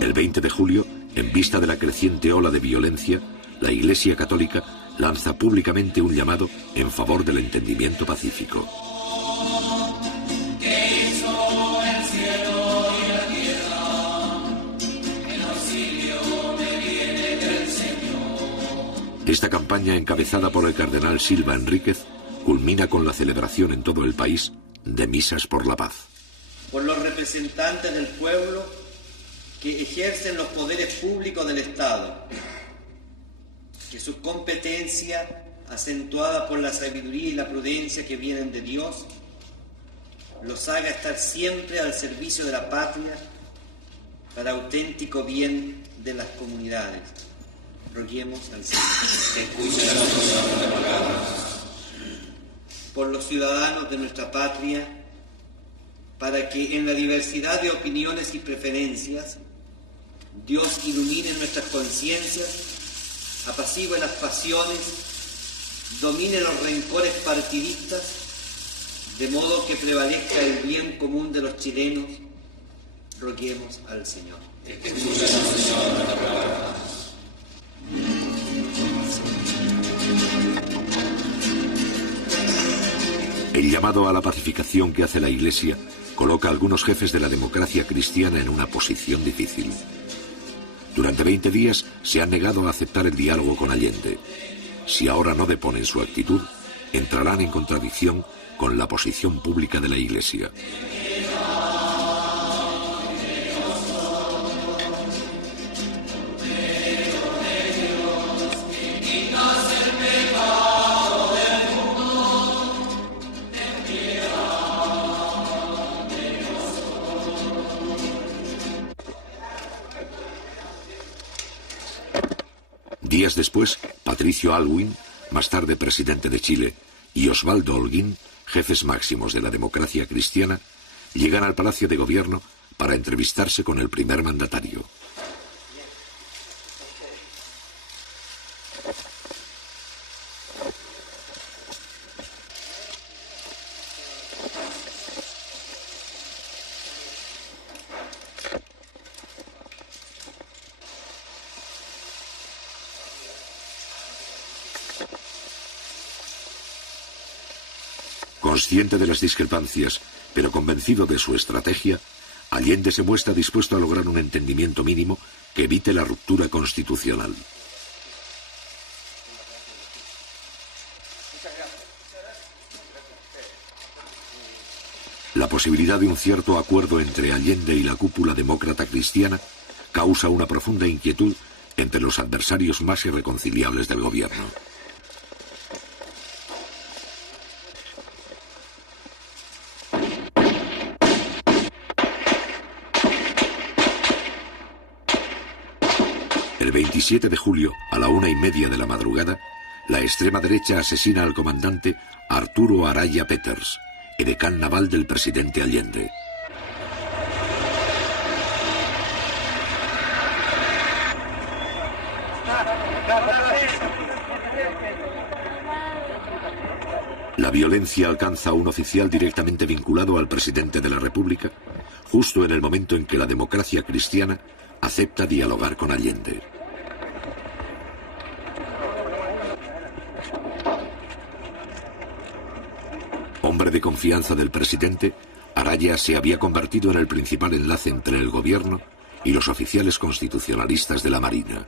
El 20 de julio, en vista de la creciente ola de violencia, la Iglesia Católica lanza públicamente un llamado en favor del entendimiento pacífico. Esta campaña, encabezada por el cardenal Silva Enríquez, culmina con la celebración en todo el país de misas por la paz. Por los representantes del pueblo que ejercen los poderes públicos del Estado, que su competencia, acentuada por la sabiduría y la prudencia que vienen de Dios, los haga estar siempre al servicio de la patria para auténtico bien de las comunidades. Roguemos al Señor. Escuche la oración de palabras. Por los ciudadanos de nuestra patria, para que en la diversidad de opiniones y preferencias, Dios ilumine nuestras conciencias, apacigüe las pasiones, domine los rencores partidistas, de modo que prevalezca el bien común de los chilenos. Roguemos al Señor. Escucha, Señor, nuestra palabra. El llamado a la pacificación que hace la Iglesia coloca a algunos jefes de la democracia cristiana en una posición difícil. Durante 20 días se han negado a aceptar el diálogo con Allende. Si ahora no deponen su actitud, entrarán en contradicción con la posición pública de la Iglesia. Días después, Patricio Aylwin, más tarde presidente de Chile, y Osvaldo Holguín, jefes máximos de la democracia cristiana, llegan al Palacio de Gobierno para entrevistarse con el primer mandatario. Consciente de las discrepancias, pero convencido de su estrategia, Allende se muestra dispuesto a lograr un entendimiento mínimo que evite la ruptura constitucional. La posibilidad de un cierto acuerdo entre Allende y la cúpula demócrata cristiana causa una profunda inquietud entre los adversarios más irreconciliables del gobierno. El 27 de julio, a la 1:30 de la madrugada, la extrema derecha asesina al comandante Arturo Araya Peters, edecán naval del presidente Allende. La violencia alcanza a un oficial directamente vinculado al presidente de la República, justo en el momento en que la democracia cristiana acepta dialogar con Allende. Hombre de confianza del presidente, Araya se había convertido en el principal enlace entre el gobierno y los oficiales constitucionalistas de la Marina.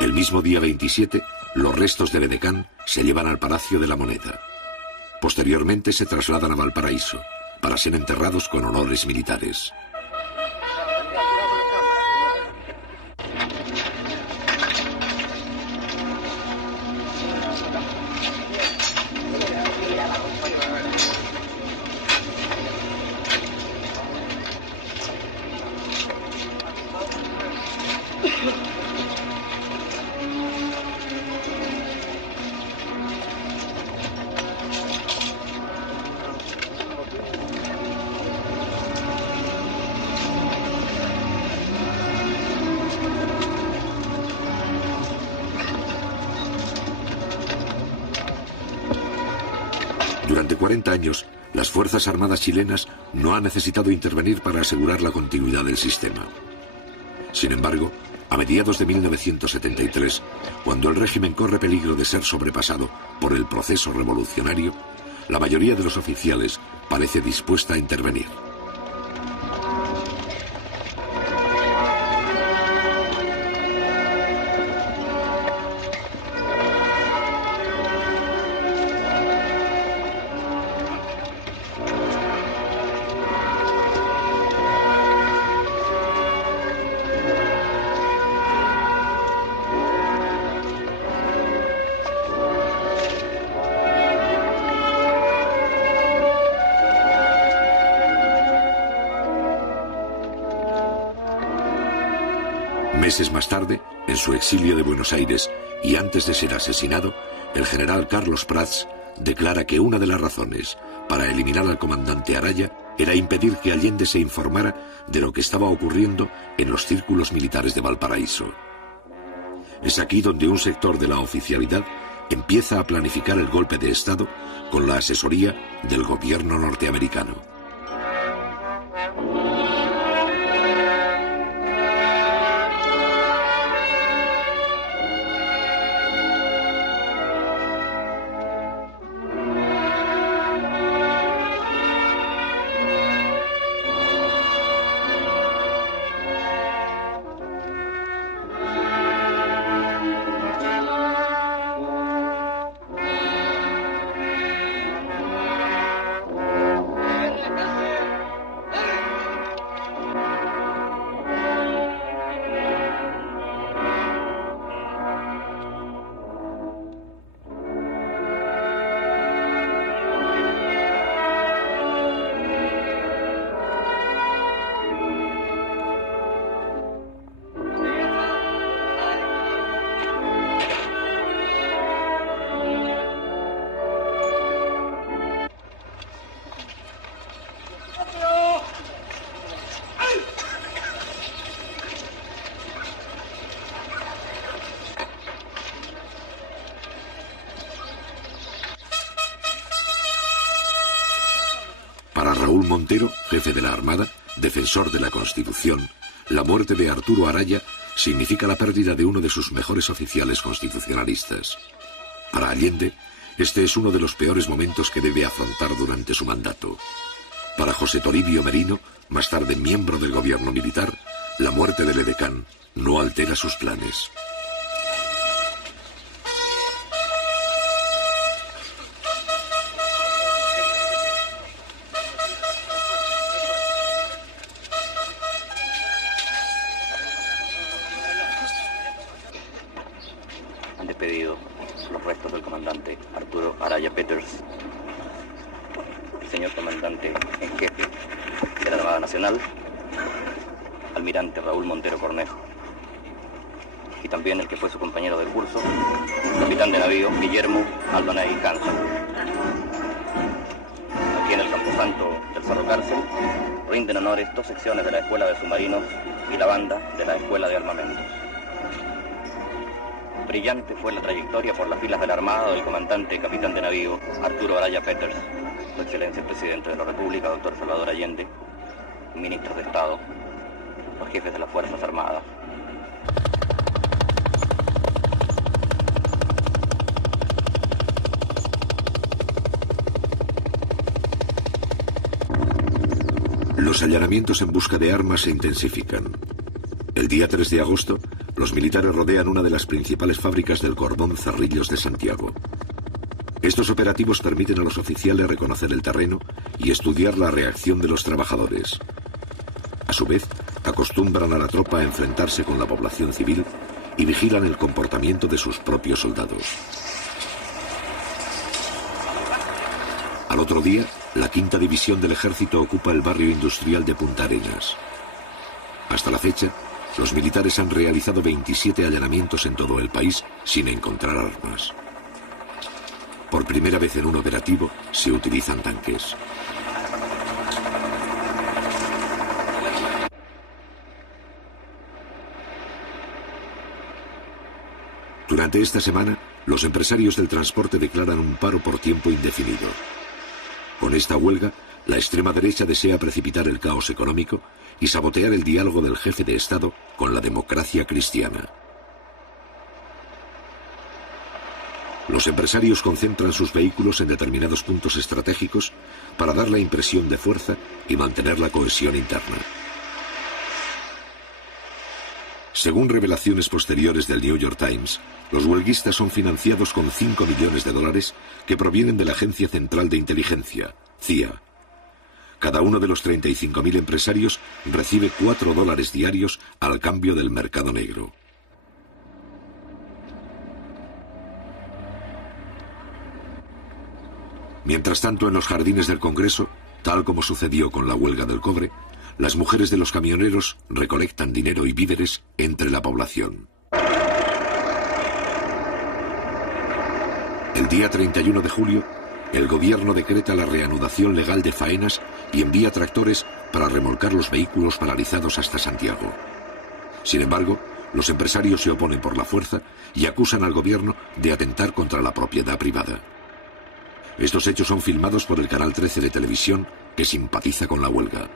El mismo día 27, los restos del edecán se llevan al Palacio de la Moneda. Posteriormente se trasladan a Valparaíso, para ser enterrados con honores militares. Durante 40 años, las Fuerzas Armadas chilenas no han necesitado intervenir para asegurar la continuidad del sistema. Sin embargo, a mediados de 1973, cuando el régimen corre peligro de ser sobrepasado por el proceso revolucionario, la mayoría de los oficiales parece dispuesta a intervenir. Meses más tarde, en su exilio de Buenos Aires y antes de ser asesinado, el general Carlos Prats declara que una de las razones para eliminar al comandante Araya era impedir que Allende se informara de lo que estaba ocurriendo en los círculos militares de Valparaíso. Es aquí donde un sector de la oficialidad empieza a planificar el golpe de Estado con la asesoría del gobierno norteamericano. Raúl Montero, jefe de la Armada, defensor de la Constitución, la muerte de Arturo Araya significa la pérdida de uno de sus mejores oficiales constitucionalistas. Para Allende, este es uno de los peores momentos que debe afrontar durante su mandato. Para José Toribio Merino, más tarde miembro del gobierno militar, la muerte del edecán no altera sus planes. Han despedido los restos del comandante Arturo Araya Peters, el señor comandante en jefe de la Armada Nacional, almirante Raúl Montero Cornejo, y también el que fue su compañero del curso, capitán de navío Guillermo Aldonay Canza. Aquí en el camposanto del Cerro Cárcel rinden honores 2 secciones de la Escuela de Submarinos y la banda de la Escuela de Armamentos. Brillante fue la trayectoria por las filas de la Armada del comandante y capitán de navío Arturo Araya Peters, su excelencia el presidente de la República, doctor Salvador Allende, ministros de Estado, los jefes de las Fuerzas Armadas. Los allanamientos en busca de armas se intensifican. El día 3 de agosto, los militares rodean una de las principales fábricas del cordón Cerrillos de Santiago. Estos operativos permiten a los oficiales reconocer el terreno y estudiar la reacción de los trabajadores. A su vez, acostumbran a la tropa a enfrentarse con la población civil y vigilan el comportamiento de sus propios soldados. Al otro día, la 5ª División del Ejército ocupa el barrio industrial de Punta Arenas. Hasta la fecha, los militares han realizado 27 allanamientos en todo el país sin encontrar armas. Por primera vez en un operativo se utilizan tanques. Durante esta semana, los empresarios del transporte declaran un paro por tiempo indefinido. Con esta huelga, la extrema derecha desea precipitar el caos económico y sabotear el diálogo del jefe de Estado con la democracia cristiana. Los empresarios concentran sus vehículos en determinados puntos estratégicos para dar la impresión de fuerza y mantener la cohesión interna. Según revelaciones posteriores del New York Times, los huelguistas son financiados con $5 millones que provienen de la Agencia Central de Inteligencia, CIA. Cada uno de los 35.000 empresarios recibe $4 diarios al cambio del mercado negro. Mientras tanto, en los jardines del Congreso, tal como sucedió con la huelga del cobre, las mujeres de los camioneros recolectan dinero y víveres entre la población. El día 31 de julio, el gobierno decreta la reanudación legal de faenas y envía tractores para remolcar los vehículos paralizados hasta Santiago. Sin embargo, los empresarios se oponen por la fuerza y acusan al gobierno de atentar contra la propiedad privada. Estos hechos son filmados por el Canal 13 de televisión, que simpatiza con la huelga.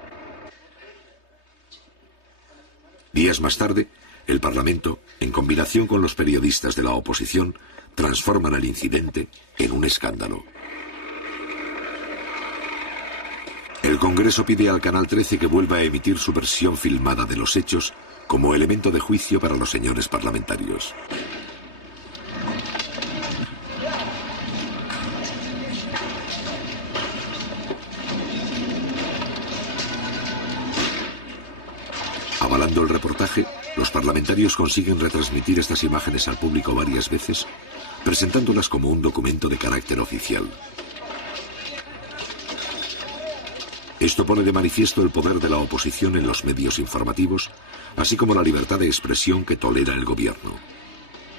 Días más tarde, el Parlamento, en combinación con los periodistas de la oposición, transforman el incidente en un escándalo. El Congreso pide al Canal 13 que vuelva a emitir su versión filmada de los hechos como elemento de juicio para los señores parlamentarios. Avalando el reportaje, los parlamentarios consiguen retransmitir estas imágenes al público varias veces, presentándolas como un documento de carácter oficial. Esto pone de manifiesto el poder de la oposición en los medios informativos, así como la libertad de expresión que tolera el gobierno.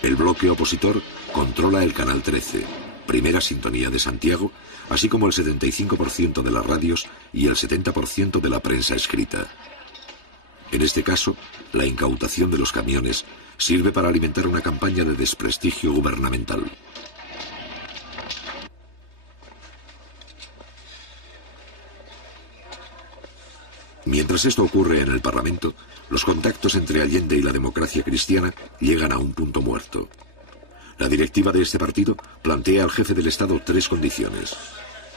El bloque opositor controla el Canal 13, primera sintonía de Santiago, así como el 75% de las radios y el 70% de la prensa escrita. En este caso, la incautación de los camiones sirve para alimentar una campaña de desprestigio gubernamental. Mientras esto ocurre en el Parlamento, los contactos entre Allende y la democracia cristiana llegan a un punto muerto. La directiva de este partido plantea al jefe del Estado 3 condiciones.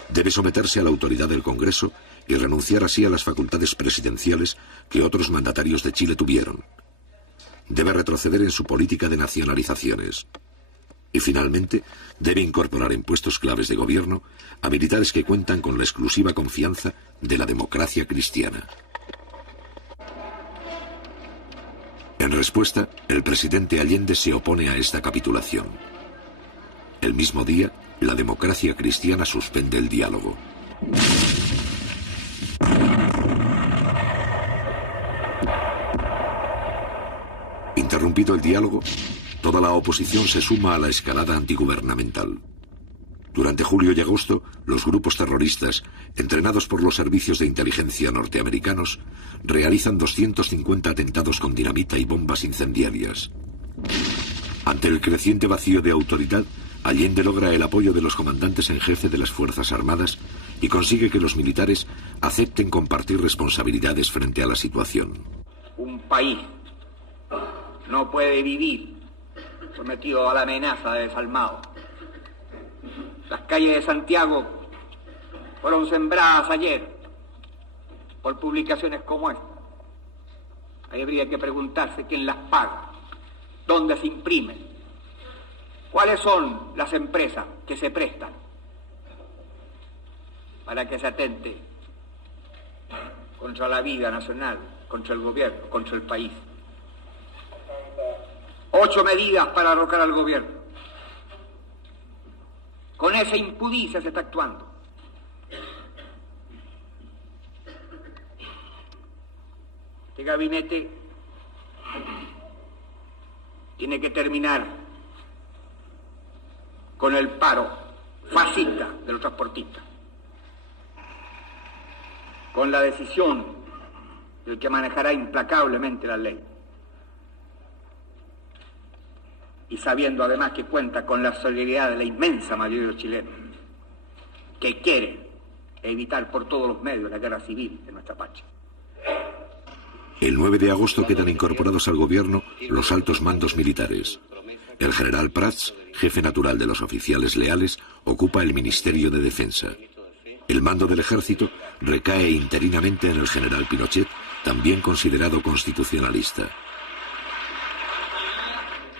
Debe someterse a la autoridad del Congreso y renunciar así a las facultades presidenciales que otros mandatarios de Chile tuvieron. Debe retroceder en su política de nacionalizaciones. Y finalmente, debe incorporar en puestos claves de gobierno a militares que cuentan con la exclusiva confianza de la democracia cristiana. En respuesta, el presidente Allende se opone a esta capitulación. El mismo día, la democracia cristiana suspende el diálogo. Interrumpido el diálogo, toda la oposición se suma a la escalada antigubernamental. Durante julio y agosto, los grupos terroristas, entrenados por los servicios de inteligencia norteamericanos, realizan 250 atentados con dinamita y bombas incendiarias. Ante el creciente vacío de autoridad, Allende logra el apoyo de los comandantes en jefe de las Fuerzas Armadas y consigue que los militares acepten compartir responsabilidades frente a la situación. Un país no puede vivir sometido a la amenaza de desalmado. Las calles de Santiago fueron sembradas ayer por publicaciones como esta. Ahí habría que preguntarse quién las paga, dónde se imprimen, cuáles son las empresas que se prestan para que se atente contra la vida nacional, contra el gobierno, contra el país. 8 medidas para arrocar al gobierno. Con esa impudicia se está actuando. Este gabinete tiene que terminar con el paro fascista de los transportistas, con la decisión del que manejará implacablemente la ley, y sabiendo además que cuenta con la solidaridad de la inmensa mayoría de los chilenos, que quiere evitar por todos los medios la guerra civil en nuestra patria. El 9 de agosto quedan incorporados al gobierno los altos mandos militares. El general Prats, jefe natural de los oficiales leales, ocupa el Ministerio de Defensa. El mando del ejército recae interinamente en el general Pinochet, también considerado constitucionalista.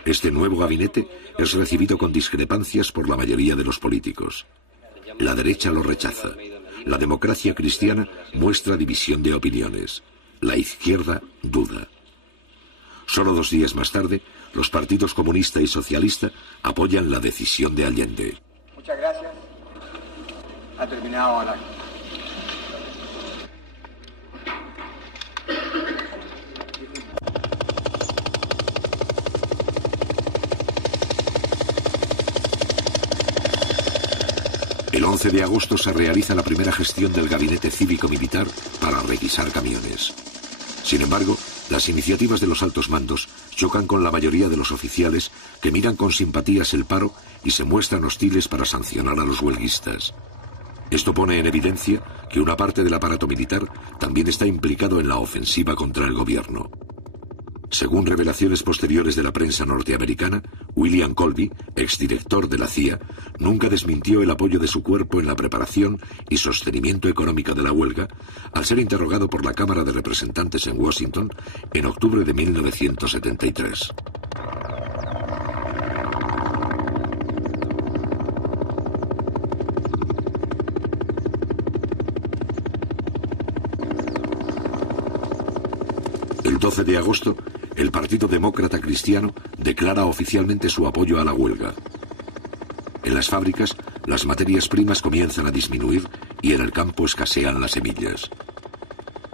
Este nuevo gabinete es recibido con discrepancias por la mayoría de los políticos. La derecha lo rechaza. La democracia cristiana muestra división de opiniones. La izquierda duda. Solo 2 días más tarde, los partidos comunista y socialista apoyan la decisión de Allende. Muchas gracias. Ha terminado ahora. El 11 de agosto se realiza la primera gestión del gabinete cívico-militar para requisar camiones. Sin embargo, las iniciativas de los altos mandos chocan con la mayoría de los oficiales que miran con simpatías el paro y se muestran hostiles para sancionar a los huelguistas. Esto pone en evidencia que una parte del aparato militar también está implicado en la ofensiva contra el gobierno. Según revelaciones posteriores de la prensa norteamericana, William Colby, exdirector de la CIA, nunca desmintió el apoyo de su cuerpo en la preparación y sostenimiento económico de la huelga, al ser interrogado por la Cámara de Representantes en Washington en octubre de 1973. El 12 de agosto, el Partido Demócrata Cristiano declara oficialmente su apoyo a la huelga. En las fábricas, las materias primas comienzan a disminuir y en el campo escasean las semillas.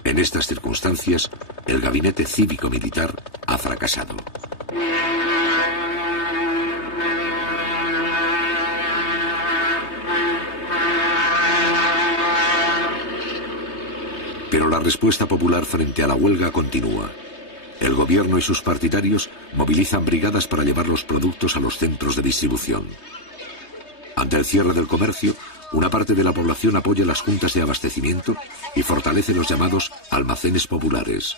En estas circunstancias, el gabinete cívico-militar ha fracasado. Pero la respuesta popular frente a la huelga continúa. El gobierno y sus partidarios movilizan brigadas para llevar los productos a los centros de distribución. Ante el cierre del comercio, una parte de la población apoya las juntas de abastecimiento y fortalece los llamados almacenes populares.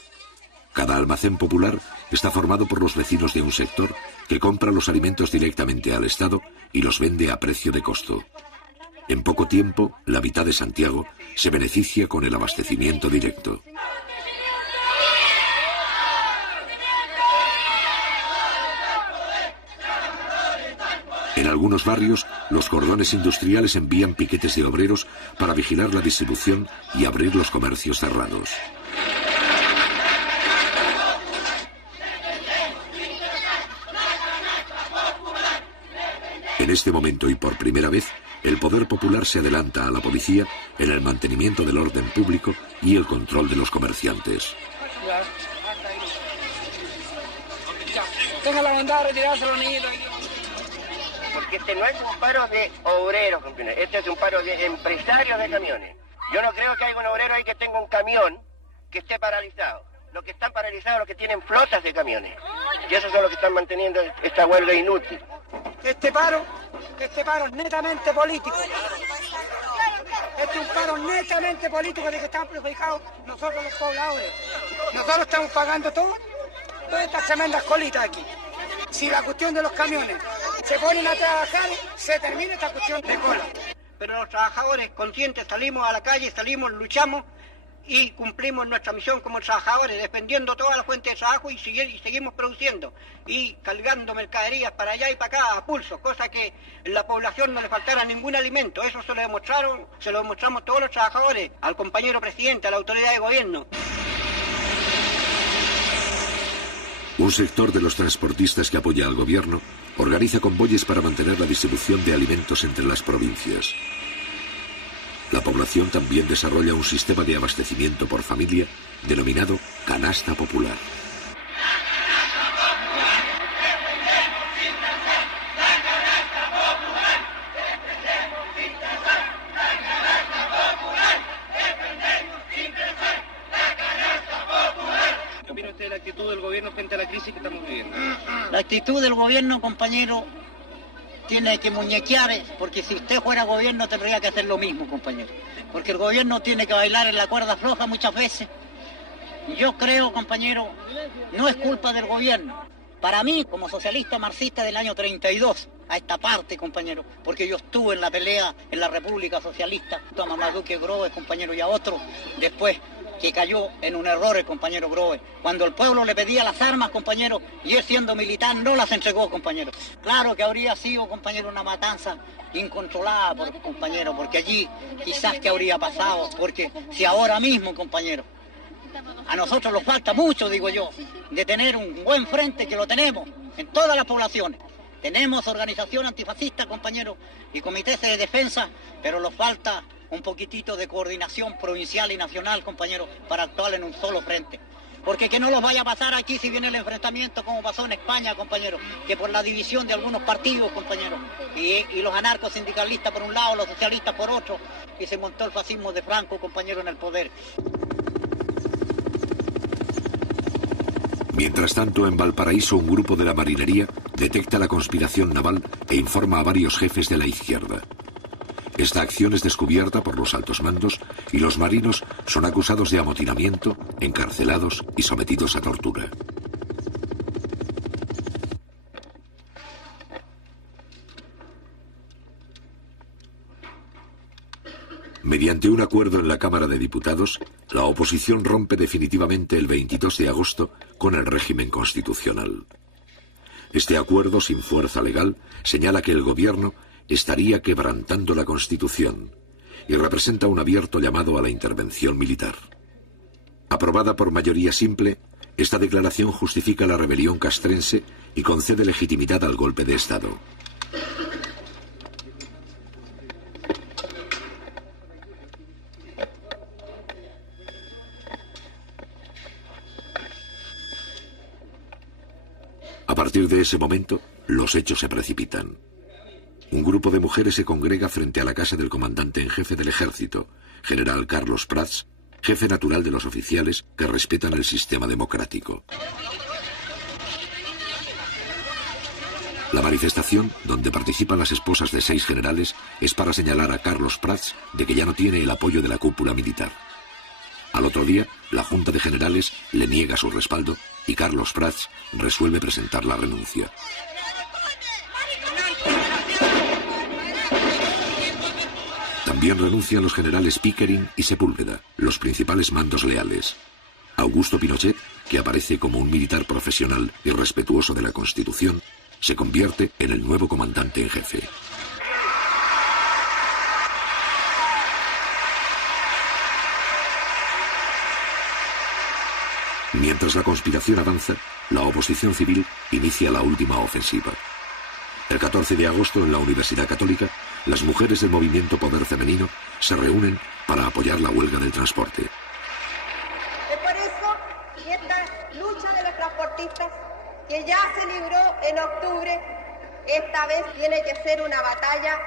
Cada almacén popular está formado por los vecinos de un sector que compra los alimentos directamente al Estado y los vende a precio de costo. En poco tiempo, la mitad de Santiago se beneficia con el abastecimiento directo. En algunos barrios, los cordones industriales envían piquetes de obreros para vigilar la distribución y abrir los comercios cerrados. En este momento y por primera vez, el poder popular se adelanta a la policía en el mantenimiento del orden público y el control de los comerciantes. Tenga la bondad de retirarse los niños. Porque este no es un paro de obreros, compañeros. Este es un paro de empresarios de camiones. Yo no creo que haya un obrero ahí que tenga un camión que esté paralizado. Los que están paralizados, los que tienen flotas de camiones. Y esos son los que están manteniendo esta huelga inútil. Este paro es netamente político. Este es un paro netamente político de que están perjudicados nosotros los pobladores. Nosotros estamos pagando todas estas tremendas colitas aquí. Si la cuestión de los camiones se ponen a trabajar, se termina esta cuestión de cola. Pero los trabajadores conscientes salimos a la calle, salimos, luchamos y cumplimos nuestra misión como trabajadores, defendiendo toda la fuente de trabajo y seguimos produciendo y cargando mercaderías para allá y para acá a pulso, cosa que en la población no le faltara ningún alimento. Eso se lo demostramos todos los trabajadores, al compañero presidente, a la autoridad de gobierno. Un sector de los transportistas que apoya al gobierno organiza convoyes para mantener la distribución de alimentos entre las provincias. La población también desarrolla un sistema de abastecimiento por familia denominado canasta popular. ¿Qué opina usted de la actitud del gobierno frente a la crisis que estamos viviendo? La actitud del gobierno, compañero, tiene que muñequear, porque si usted fuera gobierno tendría que hacer lo mismo, compañero. Porque el gobierno tiene que bailar en la cuerda floja muchas veces. Y yo creo, compañero, no es culpa del gobierno. Para mí, como socialista marxista del año 32, a esta parte, compañero, porque yo estuve en la pelea en la República Socialista, junto a Mamaduque Groves, compañero, y a otro, después que cayó en un error el compañero Groves. Cuando el pueblo le pedía las armas, compañero, y él siendo militar no las entregó, compañero. Claro que habría sido, compañero, una matanza incontrolada, compañero, porque allí quizás que habría pasado, porque si ahora mismo, compañero, a nosotros nos falta mucho, digo yo, de tener un buen frente, que lo tenemos en todas las poblaciones. Tenemos organización antifascista, compañero, y comités de defensa, pero nos falta un poquitito de coordinación provincial y nacional, compañero, para actuar en un solo frente. Porque que no los vaya a pasar aquí si viene el enfrentamiento como pasó en España, compañero, que por la división de algunos partidos, compañero, y los anarcos sindicalistas por un lado, los socialistas por otro, y se montó el fascismo de Franco, compañero, en el poder. Mientras tanto, en Valparaíso, un grupo de la marinería detecta la conspiración naval e informa a varios jefes de la izquierda. Esta acción es descubierta por los altos mandos y los marinos son acusados de amotinamiento, encarcelados y sometidos a tortura. Mediante un acuerdo en la Cámara de Diputados, la oposición rompe definitivamente el 22 de agosto con el régimen constitucional. Este acuerdo, sin fuerza legal, señala que el gobierno estaría quebrantando la Constitución y representa un abierto llamado a la intervención militar. Aprobada por mayoría simple, esta declaración justifica la rebelión castrense y concede legitimidad al golpe de Estado. A partir de ese momento, los hechos se precipitan. Un grupo de mujeres se congrega frente a la casa del comandante en jefe del ejército, general Carlos Prats, jefe natural de los oficiales que respetan el sistema democrático. La manifestación, donde participan las esposas de 6 generales, es para señalar a Carlos Prats de que ya no tiene el apoyo de la cúpula militar. Al otro día, la Junta de Generales le niega su respaldo y Carlos Prats resuelve presentar la renuncia. También renuncian los generales Pickering y Sepúlveda, los principales mandos leales. Augusto Pinochet, que aparece como un militar profesional y respetuoso de la Constitución, se convierte en el nuevo comandante en jefe. Mientras la conspiración avanza, la oposición civil inicia la última ofensiva. El 14 de agosto, en la Universidad Católica, las mujeres del movimiento Poder Femenino se reúnen para apoyar la huelga del transporte. Es por eso que esta lucha de los transportistas, que ya se libró en octubre, esta vez tiene que ser una batalla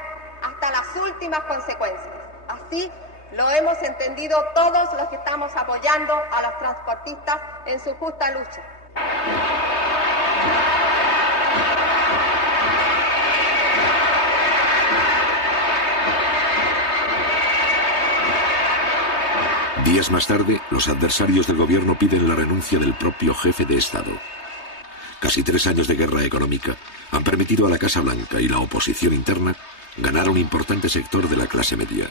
hasta las últimas consecuencias. Así lo hemos entendido todos los que estamos apoyando a los transportistas en su justa lucha. Días más tarde, los adversarios del gobierno piden la renuncia del propio jefe de Estado. Casi 3 años de guerra económica han permitido a la Casa Blanca y la oposición interna ganar a un importante sector de la clase media.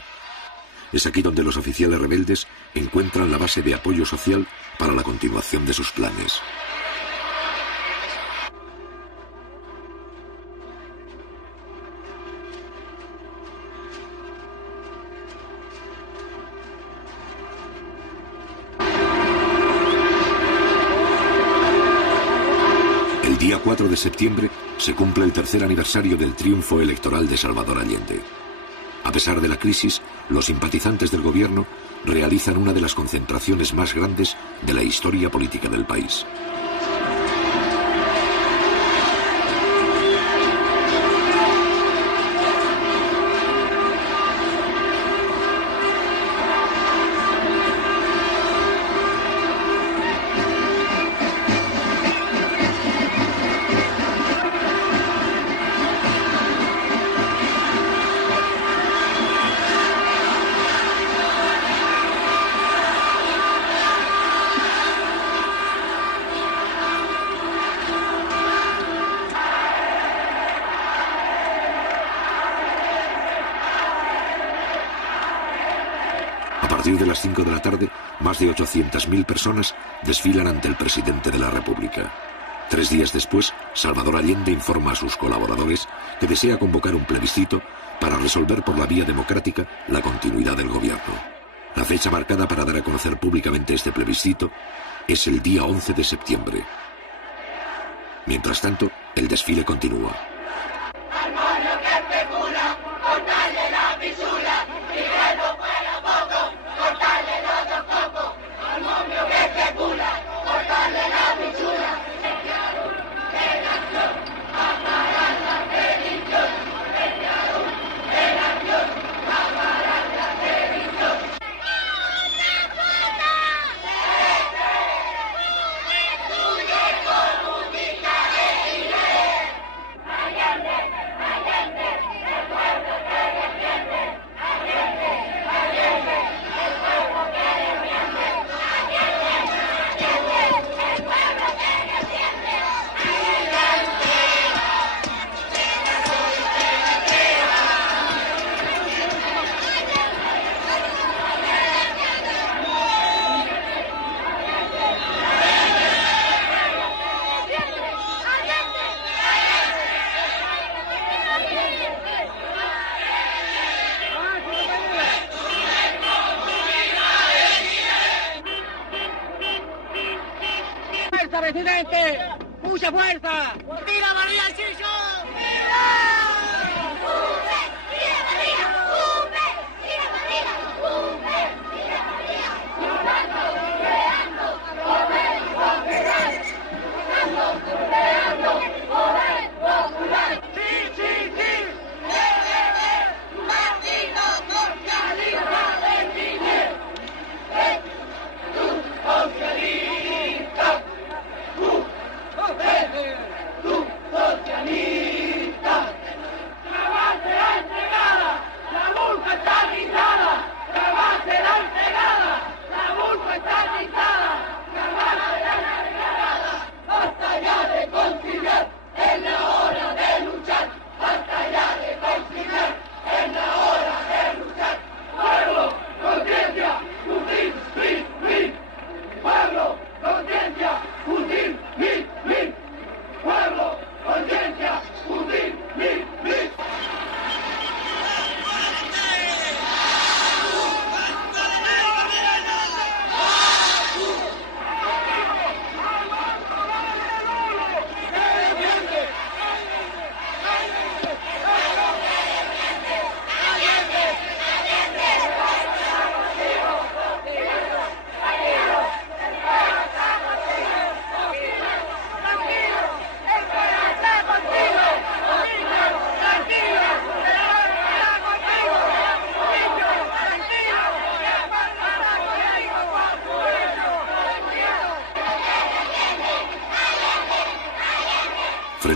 Es aquí donde los oficiales rebeldes encuentran la base de apoyo social para la continuación de sus planes. El día 4 de septiembre se cumple el 3er aniversario del triunfo electoral de Salvador Allende. A pesar de la crisis, los simpatizantes del gobierno realizan una de las concentraciones más grandes de la historia política del país. A partir de las 5 de la tarde, más de 800.000 personas desfilan ante el presidente de la República. 3 días después, Salvador Allende informa a sus colaboradores que desea convocar un plebiscito para resolver por la vía democrática la continuidad del gobierno. La fecha marcada para dar a conocer públicamente este plebiscito es el día 11 de septiembre. Mientras tanto, el desfile continúa. ¡Fuerza, presidente! ¡Mucha fuerza! ¡Viva María Chillo!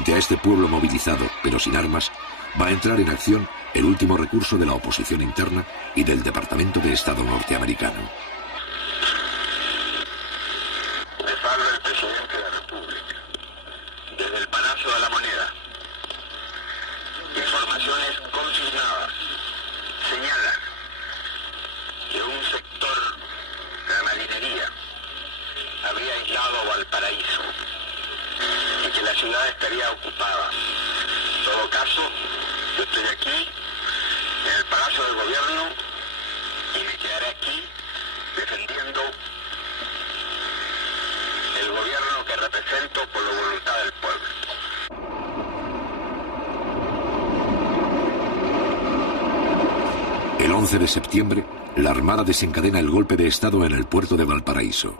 Frente a este pueblo movilizado, pero sin armas, va a entrar en acción el último recurso de la oposición interna y del Departamento de Estado norteamericano. Les habla el presidente de la República, desde el Palacio de la Moneda. Informaciones consignadas señalan que un sector de la marinería habría aislado Valparaíso y que la ciudad estaría ocupada. En todo caso, yo estoy aquí, en el Palacio del Gobierno, y me quedaré aquí defendiendo el gobierno que represento por la voluntad del pueblo. El 11 de septiembre, la Armada desencadena el golpe de Estado en el puerto de Valparaíso.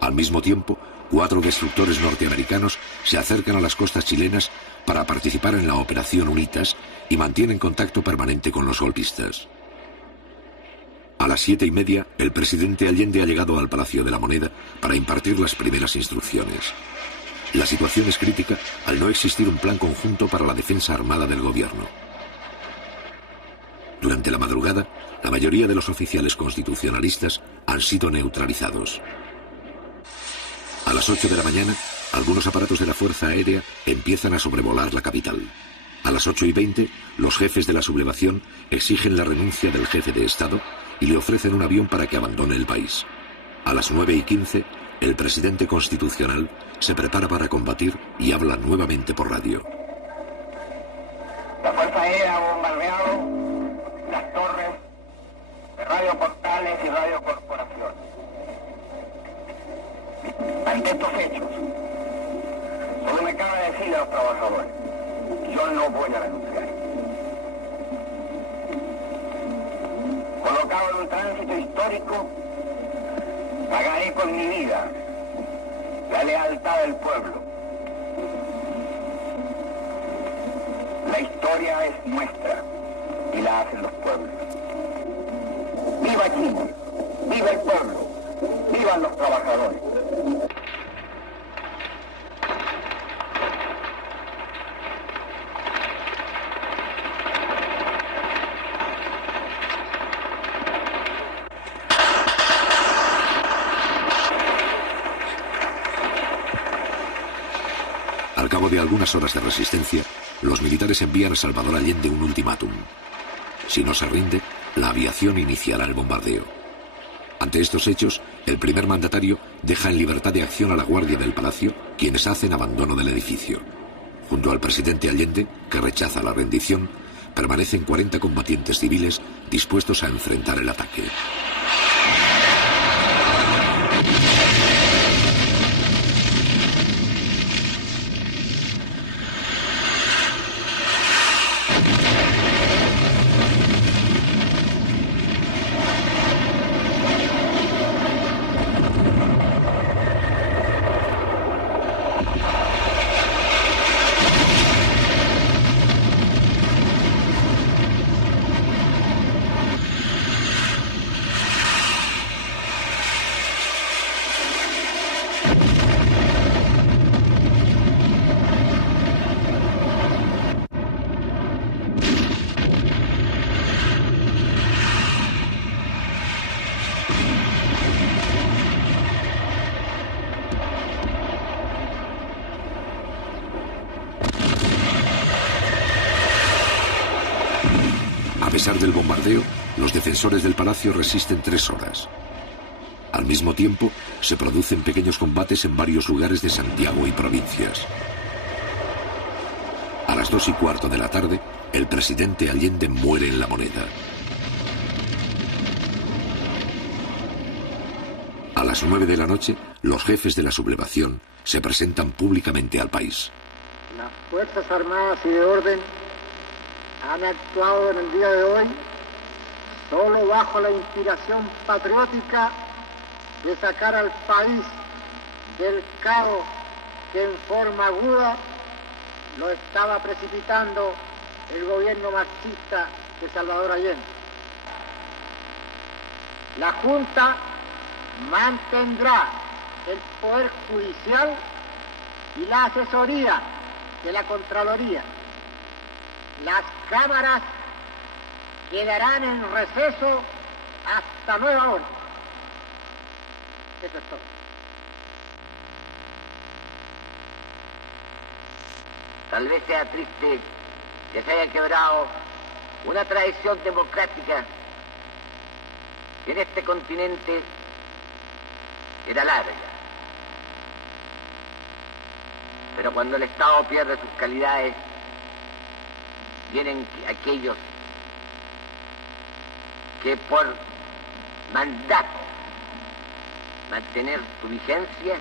Al mismo tiempo, 4 destructores norteamericanos se acercan a las costas chilenas para participar en la Operación Unitas y mantienen contacto permanente con los golpistas. A las 7:30, el presidente Allende ha llegado al Palacio de la Moneda para impartir las primeras instrucciones. La situación es crítica al no existir un plan conjunto para la defensa armada del gobierno. Durante la madrugada, la mayoría de los oficiales constitucionalistas han sido neutralizados. A las 8 de la mañana, algunos aparatos de la Fuerza Aérea empiezan a sobrevolar la capital. A las 8:20, los jefes de la sublevación exigen la renuncia del jefe de Estado y le ofrecen un avión para que abandone el país. A las 9:15, el presidente constitucional se prepara para combatir y habla nuevamente por radio. La Fuerza Aérea ha bombardeado las torres de Radio Portales y Radio Corporación. Ante estos hechos, solo me cabe decirle a los trabajadores, yo no voy a renunciar. Colocado en un tránsito histórico, pagaré con mi vida la lealtad del pueblo. La historia es nuestra y la hacen los pueblos. ¡Viva Chile! ¡Viva el pueblo! ¡Vivan los trabajadores! Al cabo de algunas horas de resistencia, los militares envían a Salvador Allende un ultimátum. Si no se rinde, la aviación iniciará el bombardeo. Ante estos hechos, el primer mandatario deja en libertad de acción a la guardia del palacio, quienes hacen abandono del edificio. Junto al presidente Allende, que rechaza la rendición, permanecen 40 combatientes civiles dispuestos a enfrentar el ataque. A pesar del bombardeo, los defensores del palacio resisten 3 horas. Al mismo tiempo, se producen pequeños combates en varios lugares de Santiago y provincias. A las 2:15 de la tarde, el presidente Allende muere en La Moneda. A las 9 de la noche, los jefes de la sublevación se presentan públicamente al país. Las Fuerzas Armadas y de Orden han actuado en el día de hoy solo bajo la inspiración patriótica de sacar al país del caos que en forma aguda lo estaba precipitando el gobierno marxista de Salvador Allende. La Junta mantendrá el poder judicial y la asesoría de la Contraloría. Las cámaras quedarán en receso hasta nueva orden. Eso es todo. Tal vez sea triste que se haya quebrado una tradición democrática que en este continente era larga. Pero cuando el Estado pierde sus calidades, vienen aquellos que por mandato mantener su vigencia,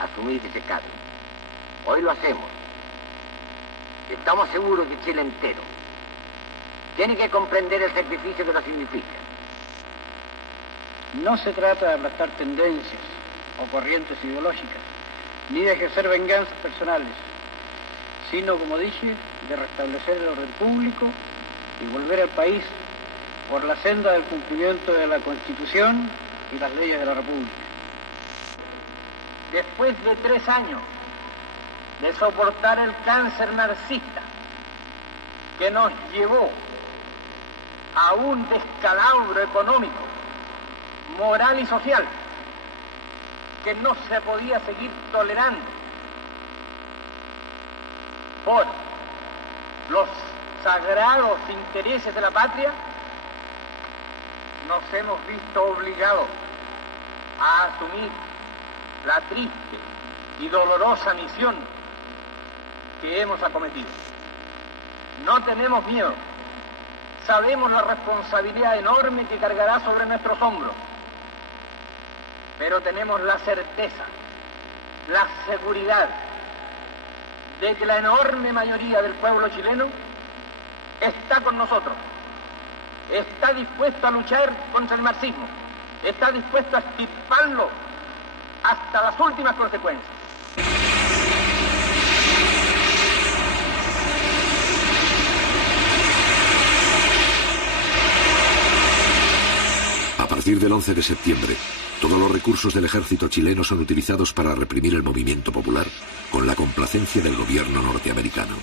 asumir ese cargo. Hoy lo hacemos. Estamos seguros que Chile entero tiene que comprender el sacrificio que nos significa. No se trata de aplastar tendencias o corrientes ideológicas, ni de ejercer venganzas personales, sino, como dije, de restablecer el orden público y volver al país por la senda del cumplimiento de la Constitución y las leyes de la República. Después de 3 años de soportar el cáncer marxista que nos llevó a un descalabro económico, moral y social que no se podía seguir tolerando por los sagrados intereses de la patria, nos hemos visto obligados a asumir la triste y dolorosa misión que hemos acometido. No tenemos miedo, sabemos la responsabilidad enorme que cargará sobre nuestros hombros, pero tenemos la certeza, la seguridad de que la enorme mayoría del pueblo chileno está con nosotros, está dispuesto a luchar contra el marxismo, está dispuesto a extirparlo hasta las últimas consecuencias. A partir del 11 de septiembre, todos los recursos del ejército chileno son utilizados para reprimir el movimiento popular con la complacencia del gobierno norteamericano.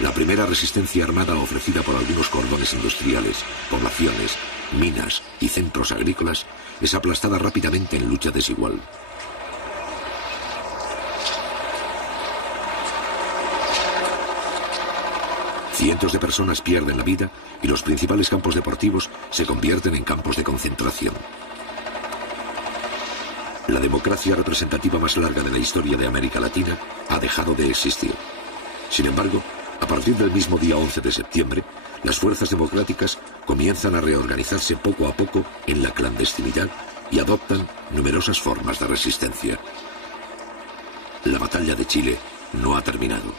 La primera resistencia armada ofrecida por algunos cordones industriales, poblaciones, minas y centros agrícolas es aplastada rápidamente en lucha desigual. Cientos de personas pierden la vida y los principales campos deportivos se convierten en campos de concentración. La democracia representativa más larga de la historia de América Latina ha dejado de existir. Sin embargo, a partir del mismo día 11 de septiembre, las fuerzas democráticas comienzan a reorganizarse poco a poco en la clandestinidad y adoptan numerosas formas de resistencia. La batalla de Chile no ha terminado.